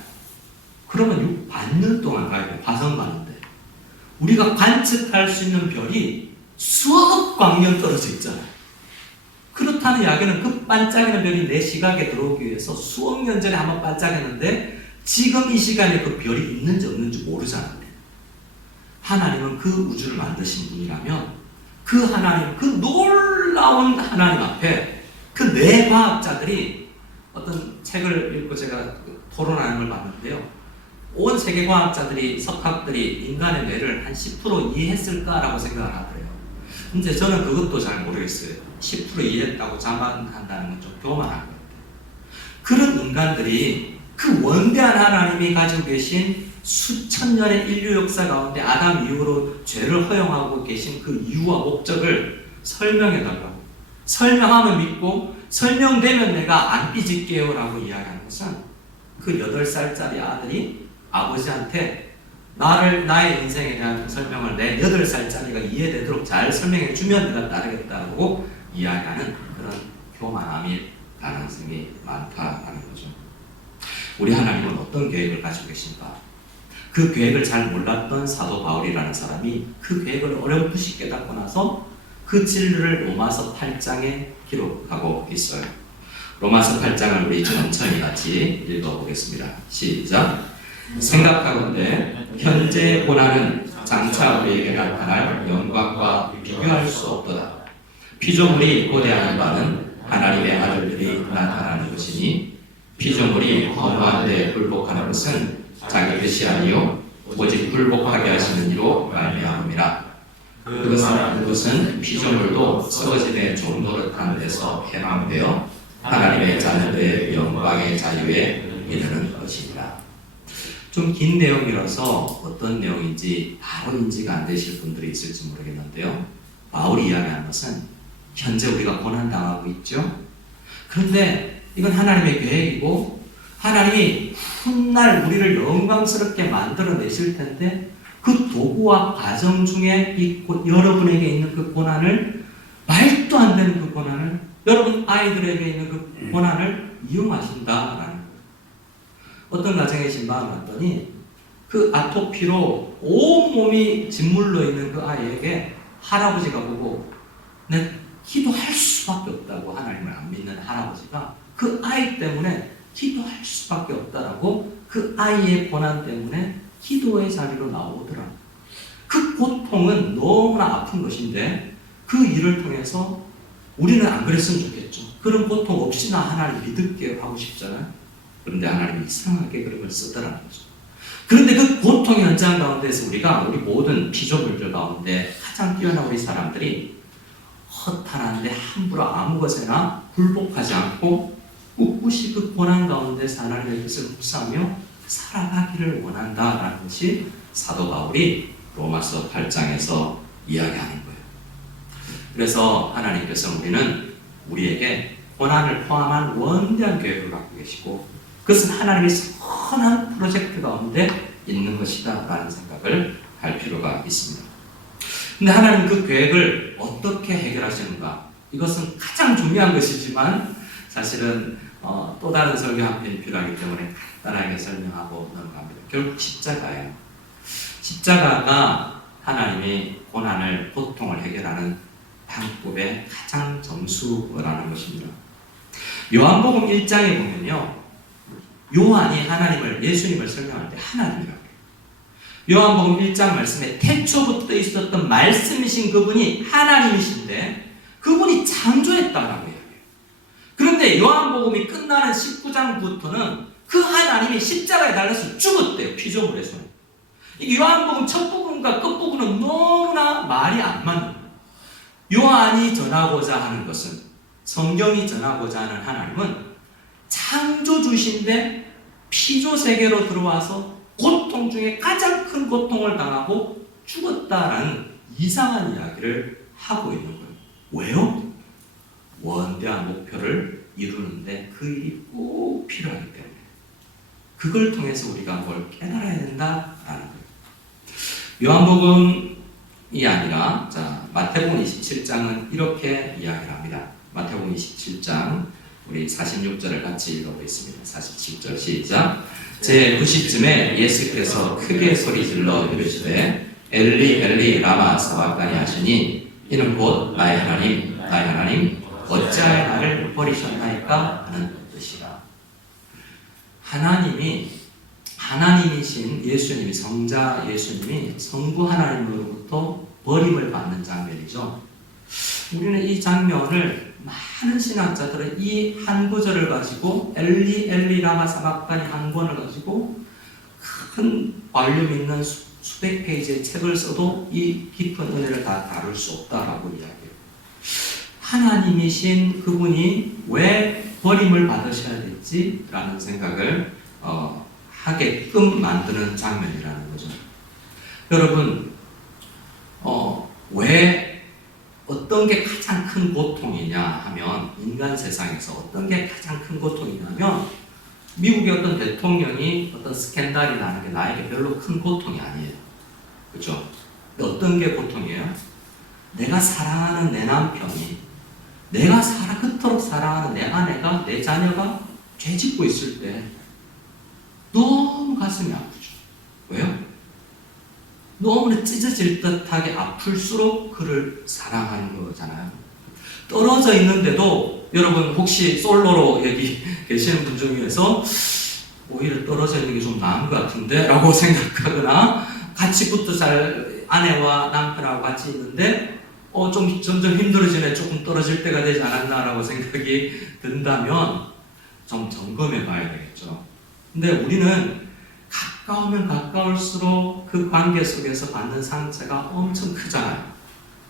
그러면 반년 동안 가야 돼요. 화성 가는데. 우리가 관측할 수 있는 별이 수억 광년 떨어져 있잖아요. 그렇다는 이야기는 그 반짝이는 별이 내 시각에 들어오기 위해서 수억 년 전에 한번 반짝였는데 지금 이 시간에 그 별이 있는지 없는지 모르잖아요. 하나님은 그 우주를 만드신 분이라면 그 하나님, 그 놀라운 하나님 앞에 그 뇌과학자들이, 어떤 책을 읽고 제가 토론하는 걸 봤는데요. 온 세계 과학자들이, 석학들이 인간의 뇌를 한 10% 이해했을까라고 생각을 하더래요. 근데 저는 그것도 잘 모르겠어요. 10% 이해했다고 자만한다는 건 좀 교만한 것 같아요. 그런 인간들이 그 원대한 하나님이 가지고 계신 수천 년의 인류 역사 가운데 아담 이후로 죄를 허용하고 계신 그 이유와 목적을 설명해달라고, 설명하면 믿고 설명되면 내가 안 삐질게요 라고 이야기하는 것은, 그 8살짜리 아들이 아버지한테 나의 인생에 대한 설명을 내 8살짜리가 이해되도록 잘 설명해 주면 내가 따르겠다고 이야기하는 그런 교만함일 가능성이 많다라는 거죠. 우리 하나님은 어떤 계획을 가지고 계신가? 그 계획을 잘 몰랐던 사도 바울이라는 사람이 그 계획을 어렴풋이 깨닫고 나서 그 진리를 로마서 8장에 기록하고 있어요. 로마서 8장을 우리 천천히 같이 읽어보겠습니다. 시작. 생각하건대 현재 고난은 장차 우리에게 나타날 영광과 비교할 수 없도다. 피조물이 고대하는 바는 하나님의 아들들이 나타나는 것이니 피조물이 허무한 데 굴복하는 것은 자기 뜻이 아니요 오직 굴복하게 하시는 이로 말미암음이라. 그것은 피조물도 썩어짐의 종노릇하는 데서 해방되어 하나님의 자녀들의 영광의 자유에 이르는 것이니라. 좀 긴 내용이라서 어떤 내용인지 바로 인지가 안 되실 분들이 있을지 모르겠는데요. 바울이 이야기하는 것은 현재 우리가 고난당하고 있죠. 그런데 이건 하나님의 계획이고 하나님이 훗날 우리를 영광스럽게 만들어내실 텐데 그 도구와 과정 중에 여러분에게 있는 그 고난을, 말도 안 되는 그 고난을, 여러분 아이들에게 있는 그 고난을 이용하신다라는 거예요. 어떤 가정에 신방을 갔더니 그 아토피로 온몸이 짓물러 있는 그 아이에게 할아버지가 보고 내 기도할 수밖에 없다고, 하나님을 안 믿는 할아버지가 그 아이 때문에 기도할 수밖에 없다라고 그 아이의 고난 때문에 기도의 자리로 나오더라. 그 고통은 너무나 아픈 것인데 그 일을 통해서 우리는 안 그랬으면 좋겠죠. 그런 고통 없이나 하나님 믿을게 하고 싶잖아요. 그런데 하나님이 이상하게 그런 걸 쓰더라는 거죠. 그런데 그 고통의 현장 가운데서 우리 모든 피조물들 가운데 가장 뛰어난 우리 사람들이 허탈한데 함부로 아무 것에나 굴복하지 않고 꿋꿋이 그 고난 가운데서 하나님의 뜻을 묵상하며 살아가기를 원한다라는 것이 사도 바울이 로마서 8장에서 이야기하는 거예요. 그래서 하나님께서 우리에게 고난을 포함한 원대한 계획을 갖고 계시고 그것은 하나님의 선한 프로젝트 가운데 있는 것이다 라는 생각을 할 필요가 있습니다. 근데 하나님 그 계획을 어떻게 해결하시는가? 이것은 가장 중요한 것이지만 사실은 또 다른 설교 한 편이 필요하기 때문에 간단하게 설명하고 넘어갑니다. 결국 십자가예요. 십자가가 하나님이 고난을, 고통을 해결하는 방법의 가장 점수라는 것입니다. 요한복음 1장에 보면요, 요한이 예수님을 설명할 때 하나님이라고 해요. 요한복음 1장 말씀에 태초부터 있었던 말씀이신 그분이 하나님이신데 그분이 창조했다라고 해요. 그런데 요한복음이 끝나는 19장부터는 그 하나님이 십자가에 달려서 죽었대요. 피조물의 손에. 이 요한복음 첫 부분과 끝 부분은 너무나 말이 안 맞는 거예요. 요한이 전하고자 하는 것은, 성경이 전하고자 하는 하나님은 창조주신데 피조세계로 들어와서 고통 중에 가장 큰 고통을 당하고 죽었다라는 이상한 이야기를 하고 있는 거예요. 왜요? 원대한 목표를 이루는데 그 일이 꼭 필요하기 때문에 그걸 통해서 우리가 뭘 깨달아야 된다라는 거예요. 요한복음이 아니라 마태복음 27장은 이렇게 이야기를 합니다. 마태복음 27장 우리 46절을 같이 읽어보겠습니다. 47절 시작. 제 90쯤에 예수께서 크게 소리질러 이르시되 엘리 엘리 라마 사박다니 하시니 이는 곧 나의 하나님 나의 하나님 어찌하여 나를 버리셨나이까 하는 뜻이라. 하나님이신 예수님이, 성자 예수님이 성부 하나님으로부터 버림을 받는 장면이죠. 우리는 이 장면을, 많은 신학자들은 이 한 구절을 가지고 엘리 엘리 라마 사박다니 한 권을 가지고 큰 볼륨 있는 수백 페이지의 책을 써도 이 깊은 은혜를 다 다룰 수 없다라고 이야기해요. 하나님이신 그분이 왜 버림을 받으셔야 될지라는 생각을 하게끔 만드는 장면이라는 거죠. 여러분, 왜 어떤 게 가장 큰 고통이냐 하면, 인간 세상에서 어떤 게 가장 큰 고통이냐면, 미국의 어떤 대통령이 어떤 스캔들이 나는 게 나에게 별로 큰 고통이 아니에요. 그렇죠? 근데 어떤 게 고통이에요? 내가 사랑하는 내 남편이, 내가 그토록 사랑하는 내 아내가, 내 자녀가 죄 짓고 있을 때 너무 가슴이 아프죠. 왜요? 너무나 찢어질 듯하게 아플수록 그를 사랑하는 거잖아요. 떨어져 있는데도 여러분 혹시 솔로로 여기 계시는 분 중에서 오히려 떨어져 있는 게 좀 나은 것 같은데 라고 생각하거나 같이 붙어 잘 아내와 남편하고 같이 있는데 좀 점점 힘들어지네, 조금 떨어질 때가 되지 않았나라고 생각이 든다면 좀 점검해 봐야 되겠죠. 근데 우리는 가까우면 가까울수록 그 관계 속에서 받는 상처가 엄청 크잖아요.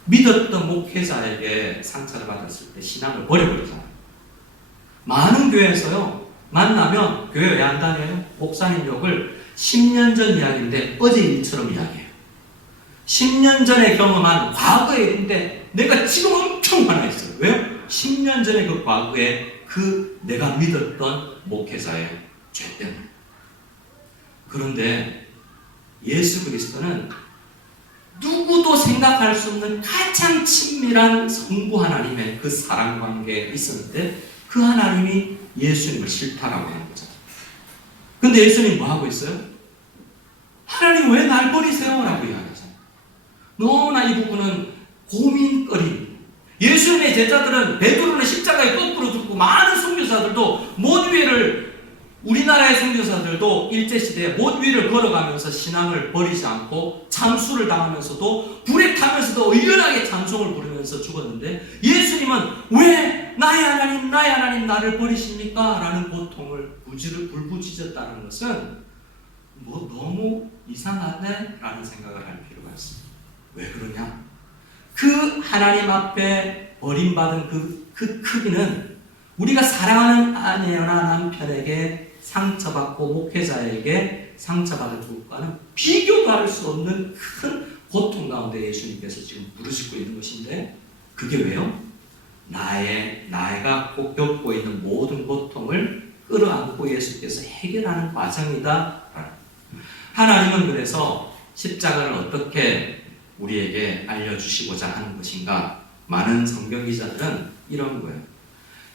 믿었던 목회자에게 상처를 받았을 때 신앙을 버려버리잖아요. 많은 교회에서요, 만나면 교회 왜 안 다녀요? 목사님 욕을 10년 전 이야기인데 어제 일처럼 이야기해요. 10년 전에 경험한 과거의 일인데 내가 지금 엄청 화나 있어요. 왜요? 10년 전에 그 과거에 그 내가 믿었던 목회자의 죄 때문에. 그런데 예수 그리스도는 누구도 생각할 수 없는 가장 친밀한 성부 하나님의 그 사랑 관계에 있었는데 그 하나님이 예수님을 싫다라고 하는 거죠. 근데 예수님 뭐 하고 있어요? 하나님 왜 날 버리세요? 라고 이야기하잖아요. 너무나 이 부분은 고민거리. 예수님의 제자들은 베드로는 십자가에 거꾸로 죽고 많은 선교사들도 못 위를 우리나라의 선교사들도 일제시대에 못 위를 걸어가면서 신앙을 버리지 않고 참수를 당하면서도 불에 타면서도 의연하게 찬송을 부르면서 죽었는데 예수님은 왜 나의 하나님 나를 버리십니까? 라는 고통을 불부짖었다는 것은 뭐 너무 이상하네? 라는 생각을 할 필요가 있습니다. 왜 그러냐? 그 하나님 앞에 버림받은 그 크기는 우리가 사랑하는 아내나 남편에게 상처받고 목회자에게 상처받은 것과는 비교도 할 수 없는 큰 고통 가운데 예수님께서 지금 부르짖고 있는 것인데 그게 왜요? 나가 꼭 겪고 있는 모든 고통을 끌어안고 예수께서 해결하는 과정이다. 하나님은 그래서 십자가를 어떻게 우리에게 알려주시고자 하는 것인가? 많은 성경 기자들은 이런 거예요.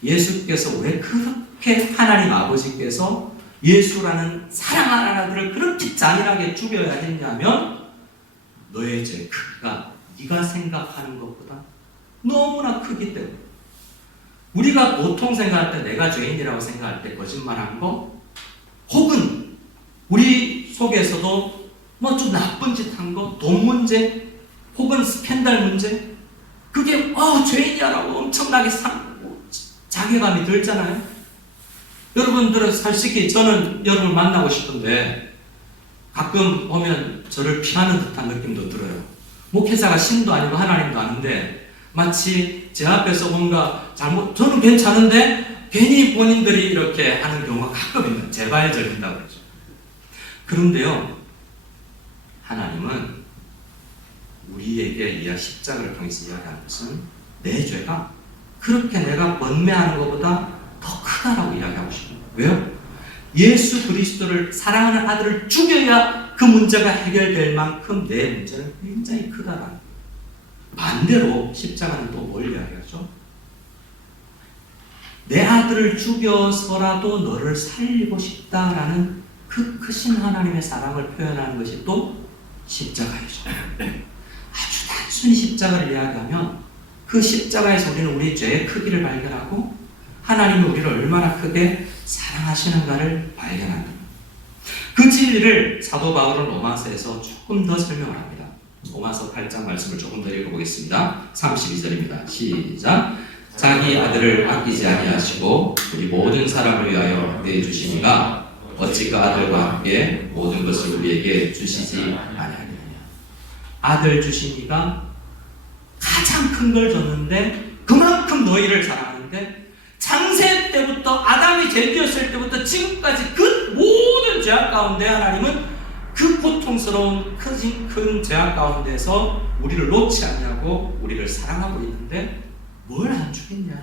예수께서 왜 그렇게 하나님 아버지께서 예수라는 사랑하는 아들을 그렇게 잔인하게 죽여야 했냐면 너의 죄 크기가 네가 생각하는 것보다 너무나 크기 때문에 우리가 보통 생각할 때 내가 죄인이라고 생각할 때 거짓말한 거 혹은 우리 속에서도 뭐 좀 나쁜 짓 한 거, 돈 문제 혹은 스캔들 문제 그게 죄인이라고 엄청나게 자괴감이 들잖아요. 여러분들은 솔직히 저는 여러분을 만나고 싶은데 가끔 보면 저를 피하는 듯한 느낌도 들어요. 목회자가 신도 아니고 하나님도 아닌데 마치 제 앞에서 뭔가 저는 괜찮은데 괜히 본인들이 이렇게 하는 경우가 가끔 있는 재발절린다고 그러죠. 그런데요, 하나님은 우리에게 십자가를 통해서 이야기하는 것은 내 죄가 그렇게 내가 번뇌하는 것보다 더 크다라고 이야기하고 싶어요. 왜요? 예수 그리스도를 사랑하는 아들을 죽여야 그 문제가 해결될 만큼 내 문제는 굉장히 크다라는 거예요. 반대로 십자가는 또 뭘 이야기하죠? 내 아들을 죽여서라도 너를 살리고 싶다라는 그 크신 하나님의 사랑을 표현하는 것이 또 십자가이죠. 아주 단순히 십자가를 이야기하면 그 십자가에서 우리는 우리 죄의 크기를 발견하고 하나님이 우리를 얼마나 크게 사랑하시는가를 발견합니다. 그 진리를 사도 바울은 로마서에서 조금 더 설명을 합니다. 로마서 8장 말씀을 조금 더 읽어보겠습니다. 32절입니다. 시작. 자기 아들을 아끼지 아니하시고 우리 모든 사람을 위하여 내주시니가 어찌 그 아들과 함께 모든 것을 우리에게 주시지 아니하느냐. 아들 주시니가 가장 큰 걸 줬는데 그만큼 너희를 사랑하는데 창세 때부터 아담이 죄지었을 때부터 지금까지 그 모든 죄악 가운데 하나님은 그 고통스러운 큰 죄악 가운데서 우리를 놓지 않냐고 우리를 사랑하고 있는데 뭘 안 주겠냐.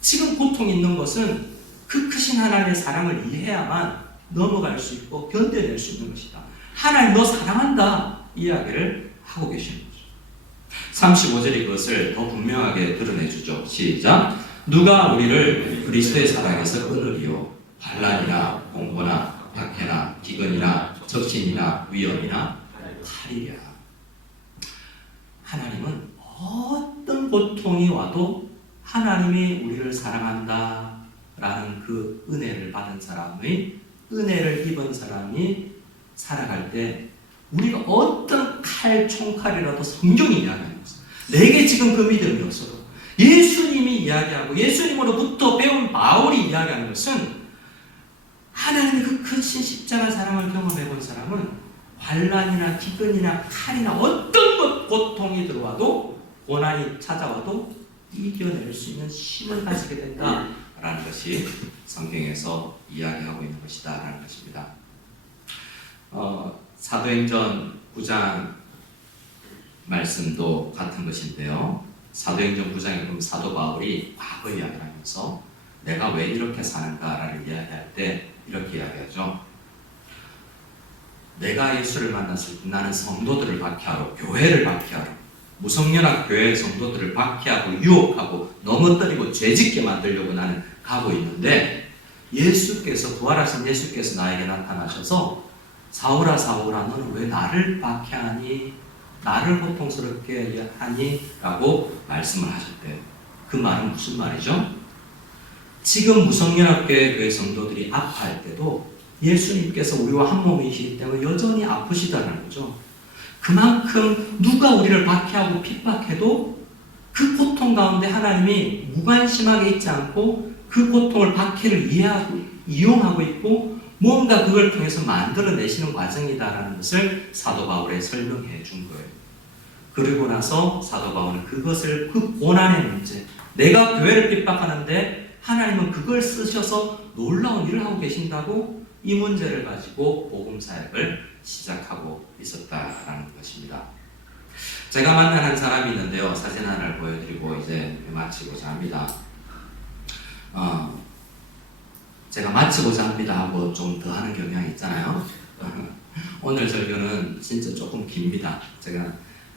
지금 고통 있는 것은 그 크신 하나님의 사랑을 이해해야만 넘어갈 수 있고 견뎌낼 수 있는 것이다. 하나님 너 사랑한다 이야기를 하고 계시는 거죠. 35절이 그것을 더 분명하게 드러내주죠. 시작. 누가 우리를 그리스도의 사랑에서 끊으리요. 환난이나 공고나 박해나 기근이나 적신이나 위험이나 칼이랴. 하나님은 어떤 고통이 와도 하나님이 우리를 사랑한다라는 그 은혜를 받은 사람의 은혜를 입은 사람이 살아갈 때 우리가 어떤 칼, 총칼이라도 성경이 이야기하는 것입니다. 내게 지금 그 믿음이 없어도 예수님이 이야기하고 예수님으로부터 배운 바울이 이야기하는 것은 하나님의 그 크신 십자가 사랑을 경험해 본 사람은 환난이나 기근이나 칼이나 어떤 것 고통이 들어와도 고난이 찾아와도 이겨낼 수 있는 힘을 가지게 된다라는 것이 성경에서 이야기하고 있는 것이다라는 것입니다. 사도행전 9장 말씀도 같은 것인데요. 사도행전 9장에 보면 사도 바울이 과거 이야기를 하면서 내가 왜 이렇게 사는가를 이야기할 때 이렇게 이야기하죠. 내가 예수를 만났을 때 나는 성도들을 박해하러, 교회를 박해하러, 무성연합 교회 성도들을 박해하고 유혹하고 넘어뜨리고 죄짓게 만들려고 나는 가고 있는데 예수께서 부활하신 예수께서 나에게 나타나셔서 사울아 사울아 너는 왜 나를 박해하니 나를 고통스럽게 하니? 라고 말씀을 하셨대요. 그 말은 무슨 말이죠? 지금 무성연합교회 교회 성도들이 아파할 때도 예수님께서 우리와 한 몸이시기 때문에 여전히 아프시다는 거죠. 그만큼 누가 우리를 박해하고 핍박해도 그 고통 가운데 하나님이 무관심하게 있지 않고 그 고통을 박해를 이용하고 있고 뭔가 그걸 통해서 만들어내시는 과정이다라는 것을 사도 바울에 설명해 준 거예요. 그리고 나서 사도 바울은 그것을 그 고난의 문제, 내가 교회를 핍박하는데 하나님은 그걸 쓰셔서 놀라운 일을 하고 계신다고 이 문제를 가지고 복음 사역을 시작하고 있었다라는 것입니다. 제가 만난 한 사람이 있는데요. 사진 하나를 보여드리고 이제 마치고자 합니다. 제가 마치고자 합니다 하고 좀 더 하는 경향이 있잖아요. 오늘 설교는 진짜 조금 깁니다. 제가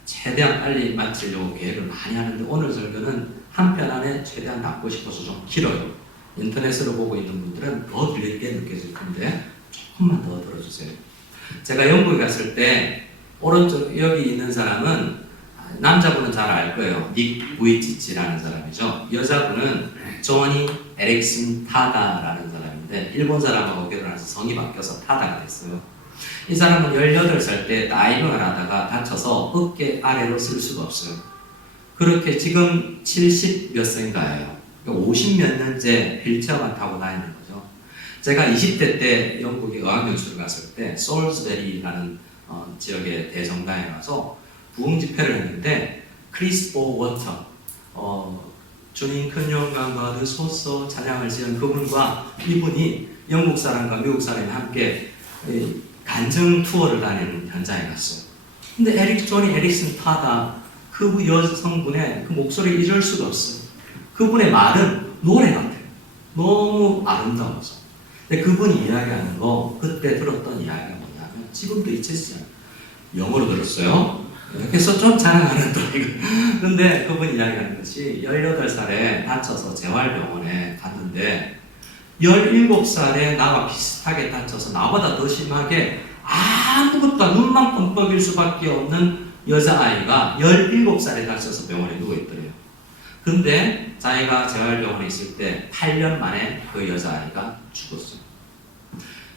최대한 빨리 마치려고 계획을 많이 하는데 오늘 설교는 한 편 안에 최대한 남고 싶어서 좀 길어요. 인터넷으로 보고 있는 분들은 더 길게 느껴질 텐데 조금만 더 들어주세요. 제가 영국에 갔을 때 오른쪽 여기 있는 사람은 남자분은 잘 알 거예요. 닉 부이치치라는 사람이죠. 여자분은 조니 에릭슨 타다라는 사람인데 일본 사람하고 결혼해서 성이 바뀌어서 타다가 됐어요. 이 사람은 18살 때 다이빙을 하다가 다쳐서 어깨 아래로 쓸 수가 없어요. 그렇게 지금 70 몇 세인가예요. 50 몇 년째 휠체어만 타고 다니는 거죠. 제가 20대 때 영국에 어학연수를 갔을 때 솔스베리라는 지역의 대성당에 가서 부흥 집회를 했는데 크리스포 워터 주님 큰 영광 받으소서 찬양을 지은 그분과 이분이 영국 사람과 미국 사람이 함께 간증 투어를 다니는 현장에 갔어요. 근데 조니 에릭슨 타다 그 여성분의 그 목소리를 잊을 수가 없어요. 그분의 말은 노래 같아요. 너무 아름다워서. 근데 그분이 이야기하는 거 그때 들었던 이야기가 뭐냐면 지금도 잊혀지지 않아요. 영어로 들었어요. 그래서 좀 자랑하는 또 이거. 근데 그분이 이야기하는 것이 18살에 다쳐서 재활병원에 갔는데 17살에 나와 비슷하게 다쳐서 나보다 더 심하게 아무것도 눈만 껌뻑일 수밖에 없는 여자아이가 17살에 다쳐서 병원에 누워있더래요. 근데 자기가 재활병원에 있을 때 8년 만에 그 여자아이가 죽었어요.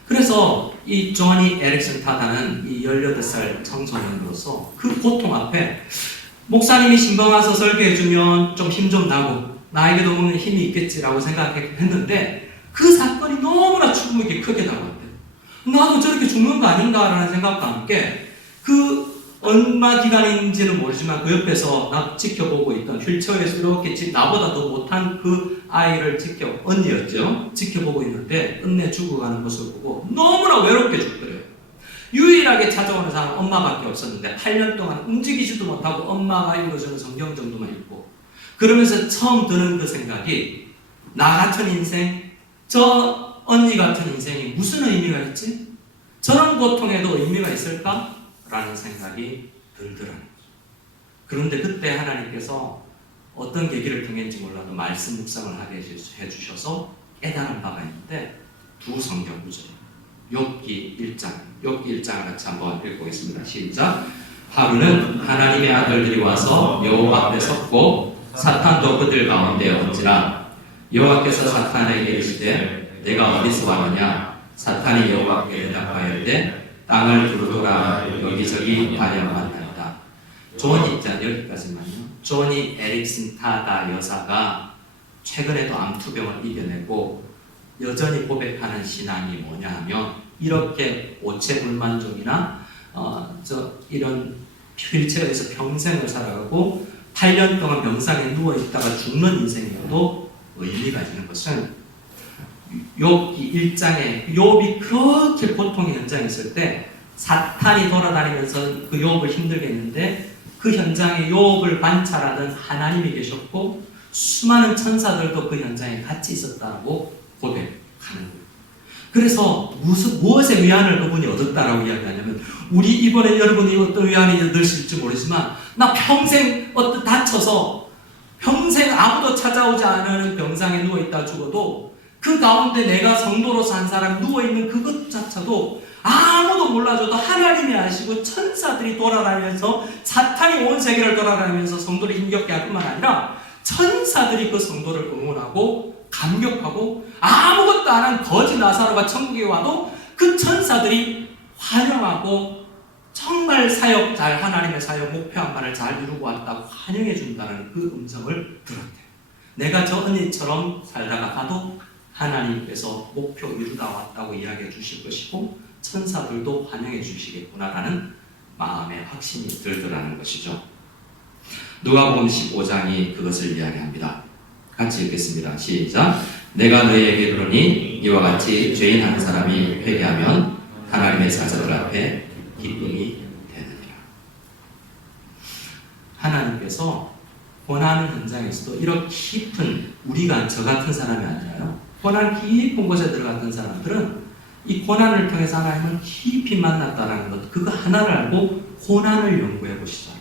그래서 이 조니 에릭슨 타다는 이 18살 청소년으로서 그 고통 앞에 목사님이 신방 와서 설교해주면 좀 힘 좀 나고 나에게도 뭔가 힘이 있겠지라고 생각했는데 그 사건이 너무나 충격이 크게 다가왔대요. 나도 저렇게 죽는 거 아닌가라는 생각과 함께 그 얼마 기간인지는 모르지만 그 옆에서 나 지켜보고 있던 휠체어에서 이렇게 나보다 더 못한 그 아이를 언니였죠. 지켜보고 있는데 끝내 죽어가는 모습을 보고 너무나 외롭게 죽더래요. 유일하게 찾아오는 사람은 엄마밖에 없었는데 8년 동안 움직이지도 못하고 엄마가 읽어주는 성경 정도만 읽고 그러면서 처음 드는 그 생각이 나 같은 인생, 저 언니 같은 인생이 무슨 의미가 있지? 저런 고통에도 의미가 있을까? 라는 생각이 들더라는 거죠. 그런데 그때 하나님께서 어떤 계기를 통했는지 몰라도 말씀 묵상을 하게 해주셔서 깨달은 바가 있는데 두 성경 구절이에요. 욥기 1장을 같이 한번 읽어보겠습니다. 시작. 하루는 하나님의 아들들이 와서 여호와 앞에 섰고 사탄도 그들 가운데 얹으나 여호와께서 사탄에게 이르시되 내가 어디서 왔느냐 사탄이 여호와께 대답하였되 땅을 두루돌아 여기저기 다녀왔나이다. 조니 자 여기까지만요. 조니 에릭슨 타다 여사가 최근에도 암투병을 이겨내고 여전히 고백하는 신앙이 뭐냐 하면 이렇게 오체불만족이나 이런 휠체어에서 평생을 살아가고 8년 동안 병상에 누워있다가 죽는 인생이어도 의미가 있는 것은 욥기 1장에 욥이 그렇게 고통의 현장에 있을 때 사탄이 돌아다니면서 그 욥을 힘들게 했는데 그 현장에 욥을 관찰하던 하나님이 계셨고 수많은 천사들도 그 현장에 같이 있었다고 고백하는 거예요. 그래서 무엇의 위안을 그분이 얻었다라고 이야기하냐면 우리 이번에 여러분이 어떤 위안이 얻으실지 모르지만 나 평생 다쳐서 평생 아무도 찾아오지 않은 병상에 누워있다 죽어도 그 가운데 내가 성도로서 한 사람 누워있는 그것 자체도 아무도 몰라줘도 하나님이 아시고 천사들이 돌아다니면서 사탄이 온 세계를 돌아다니면서 성도를 힘겹게 할 뿐만 아니라 천사들이 그 성도를 응원하고 감격하고 아무것도 안 한 거지 나사로가 천국에 와도 그 천사들이 환영하고 정말 하나님의 사역 목표한 바를 잘 이루고 왔다고 환영해 준다는 그 음성을 들었대요. 내가 저 언니처럼 살다가 가도 하나님께서 목표 이루다 왔다고 이야기해 주실 것이고 천사들도 환영해 주시겠구나라는 마음의 확신이 들더라는 것이죠. 누가복음 15장이 그것을 이야기합니다. 같이 읽겠습니다. 시작. 내가 너희에게 그러니 이와 같이 죄인 한 사람이 회개하면 하나님의 사자들 앞에 기쁨이 되느니라. 하나님께서 고난 현장에서도 이렇게 깊은 우리가 저 같은 사람이 아니라요. 고난 깊은 곳에 들어갔던 사람들은 이 고난을 통해서 하나님을 깊이 만났다는 것 그거 하나를 알고 고난을 연구해 보시죠.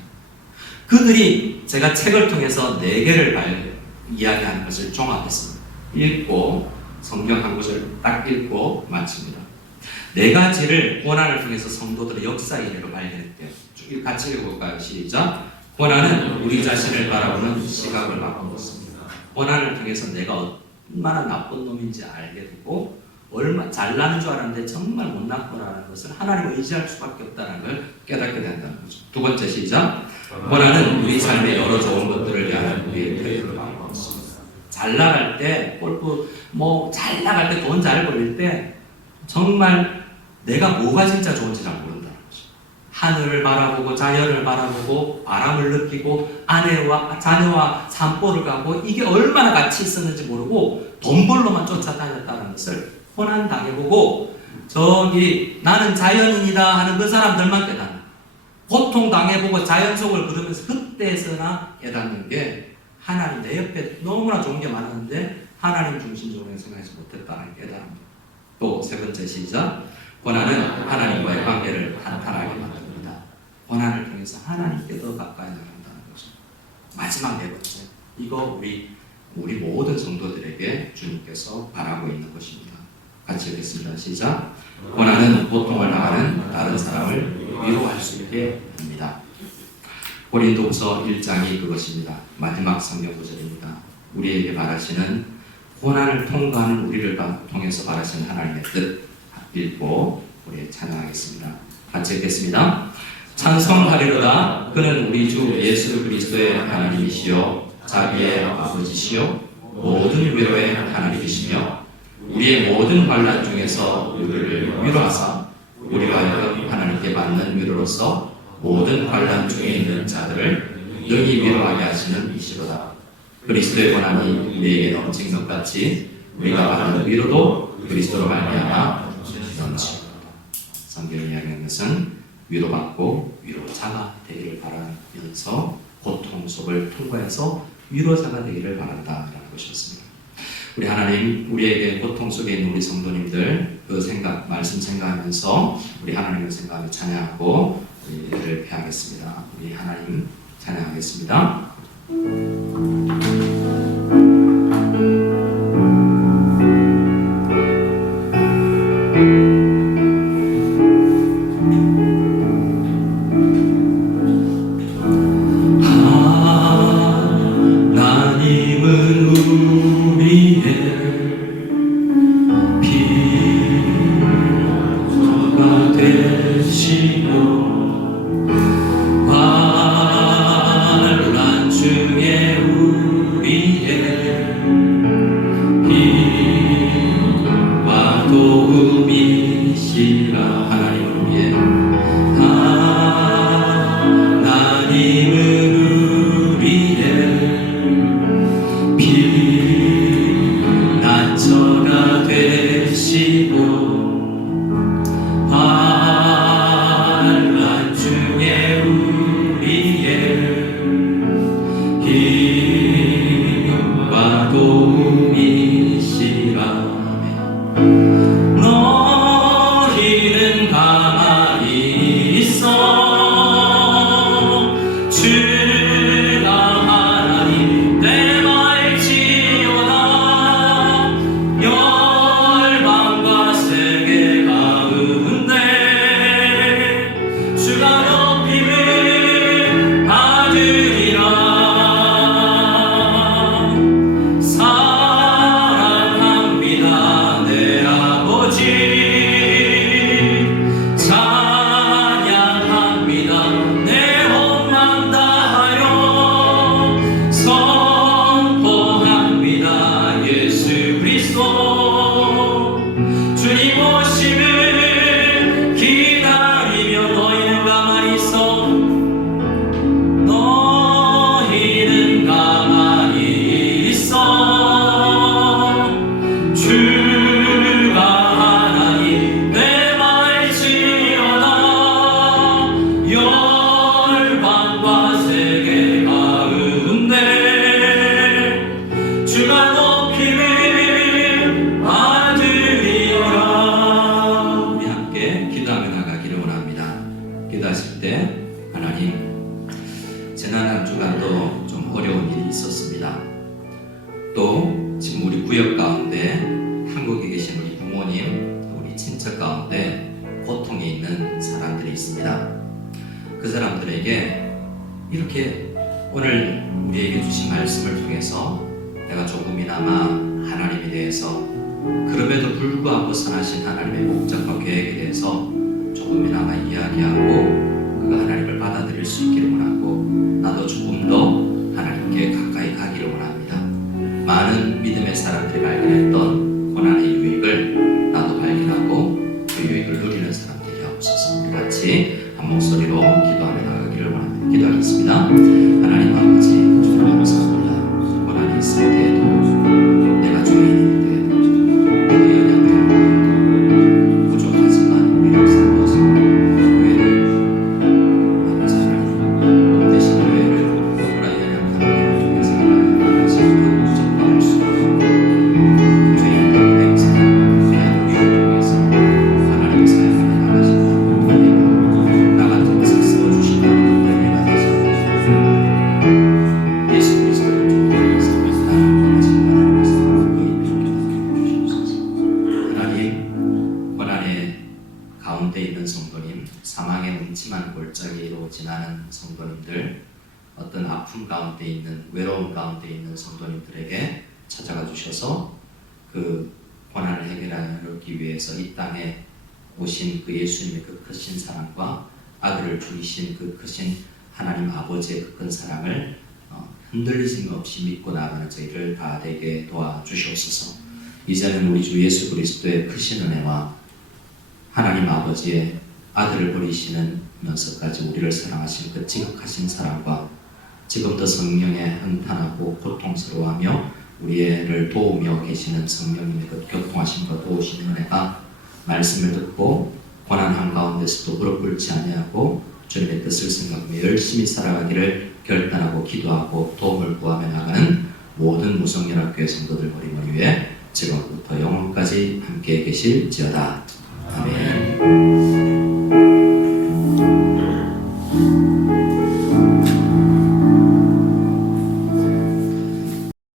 그들이 제가 책을 통해서 4개를 이야기하는 것을 종합했습니다. 읽고 성경 한 곳을 딱 읽고 마칩니다. 4가지를 고난을 통해서 성도들의 역사 이래로 발견했대요. 같이 읽어볼까요? 시작. 고난은 우리 자신을 바라보는 시각을 바꿔놓습니다. 고난을 통해서 내가 얼마나 나쁜 놈인지 알게 되고 얼마 잘나는 줄 알았는데 정말 못났구나라는 것을 하나님을 의지할 수밖에 없다는 걸 깨닫게 된다는 거죠. 2번째 시작. 고난은 우리 삶의 여러 좋은 것들을 위한 우리의 태도를 바꿔놓습니다. 잘 나갈 때 골프 잘 나갈 때 돈 잘 벌릴 때 정말 내가 뭐가 진짜 좋은지 잘 모른다는 거죠. 하늘을 바라보고 자연을 바라보고 바람을 느끼고 아내와 자녀와 산보를 가고 이게 얼마나 가치 있었는지 모르고 돈 벌러만 쫓아다녔다는 것을 고난 당해보고 저기 나는 자연인이다 하는 그 사람들만 깨닫는 고통 당해보고 자연 속을 걸으면서 그때서나 깨닫는 게 하나님 내 옆에 너무나 좋은 게 많았는데 하나님 중심적으로 생각하지 못했다는 깨달음. 또 3번째 시작. 고난은 하나님과의 관계를 탄탄하게 만듭니다. 고난을 통해서 하나님께 더 가까이 나간다는 거죠. 마지막 4번째. 이거 우리 모든 성도들에게 주님께서 바라고 있는 것입니다. 같이 읽겠습니다. 시작. 고난은 고통을 당하는 다른 사람을 위로할 수 있게 합니다. 고린도후서 1장이 그것입니다. 마지막 성경 구절입니다. 우리에게 바라시는 고난을 통과하는 우리를 통해서 바라시는 하나님의 뜻 읽고 우리 찬양하겠습니다. 같이 읽겠습니다. 찬송하리로다. 그는 우리 주 예수 그리스도의 하나님이시요 자비의 아버지시요 모든 위로의 하나님이시며 우리의 모든 환난 중에서 우리를 위로하사 우리가 하여금 하나님께 받는 위로로서 모든 환난 중에 있는 자들을 능히 위로하게 하시는 이시로다. 그리스도의 고난이 우리에게 넘친 것 같이 우리가 받는 위로도 그리스도로 말미암아 넘치리로다. 성경이 이야기하는 것은 위로받고 위로자가 되기를 바라면서 고통 속을 통과해서 위로자가 되기를 바란다라는 것이었습니다. 우리 하나님, 우리에게 고통 속에 있는 우리 성도님들 그 생각, 말씀 생각하면서 우리 하나님을 생각하며 찬양하고 우리를 폐하겠습니다. 우리 하나님 찬양하겠습니다. 힘과 도움이시라. 하나님을 위해 하나님을 위해 피난처가 되시고 환란 중에 우리의 힘과 도움이시라. 너희는 가만히 있어 주가 하나님 내 말지어다. 열방과 세계 가운데 주가 높임을 받으리라. 사랑합니다 내 아버지. 찬양합니다 내 몸만 다하여. 선포합니다 예수 그리스도. 주님 오심을 기다리며 너희는 가만히 있어. 너희는 가만히 있어 주가 하나님 내 말지어다. 열방과 세계 가운데 주가 높임을 받으리라. 우리 함께 기도하며 나가기를 원합니다. 기도하실 때 하나님, 지난 한 주간도 좀 어려운 일이 있었습니다. 또 지금 우리 구역 가운데 한국에 계신 우리 부모님, 우리 친척 가운데 고통에 있는 사람들이 있습니다. 그 사람들에게 이렇게 오늘 우리에게 주신 말씀을 통해서 내가 조금이나마 하나님에 대해서, 그럼에도 불구하고 선하신 하나님의 목적과 계획에 대해서 조금이나마 이야기하고 그 하나님을 받아들일 수 있기를 원하고, 나도 조금 더 하나님께 가까이 가기를 원합니다. 많은 믿음의 사람들이 발견했던 고난의 유익을 나도 발견하고 그 유익을 누리는 사람들이 하옵소서. 우리 같이 한 목소리로 기도하며 나가기를 원합니다. 기도하겠습니다. 하나님 아버지, 주님 감사합니다. 고난이 있을 때에도 내가 주인인데 내가 연약하고 부족하지만 우리를 사모하시고 교회를 아버지 하나님 대신 교회를 너무나 연약한 우리를 통해서 하나님 목적과 할 수 있고 주인의 냄새 귀한 우리를 통해서 하나님 사역을 나가신다. 나 같은 것을 써주신다는 은혜가 되시옵소서. 예수 그리스도를 통해서 나를 원하시는 하나님께서 주시옵소서. 하나님, 고난의 가운데 있는 성도님, 사망의 음침한 골짜기로 지나는 성도님들, 어떤 아픔 가운데 있는, 외로움 가운데 있는 성도님들에게 찾아가 주셔서 그 고난을 해결하기 위해서 이 땅에 오신 그 예수님의 그 크신 사랑과 아들을 죽이신 그 크신 하나님 아버지의 그 큰 사랑을 흔들리심 없이 믿고 나아가는 저희를 다 되게 도와주시옵소서. 이제는 우리 주 예수 그리스도의 크신 은혜와 하나님 아버지의 아들을 버리시면서까지 우리를 사랑하신 그 지극하신 사랑과 지금도 성령에 한탄하고 고통스러워하며 우리를 도우며 계시는 성령님의 그 교통하심과 도우시는 은혜가 말씀을 듣고 고난 한가운데서도 무릎 꿇지 아니하고 주님의 뜻을 생각하며 열심히 살아가기를 결단하고 기도하고 도움을 구하며 나가는 모든 무성연합교회 성도들 머리머리 위에 지금부터 영원까지 함께 계실지어다. 아멘.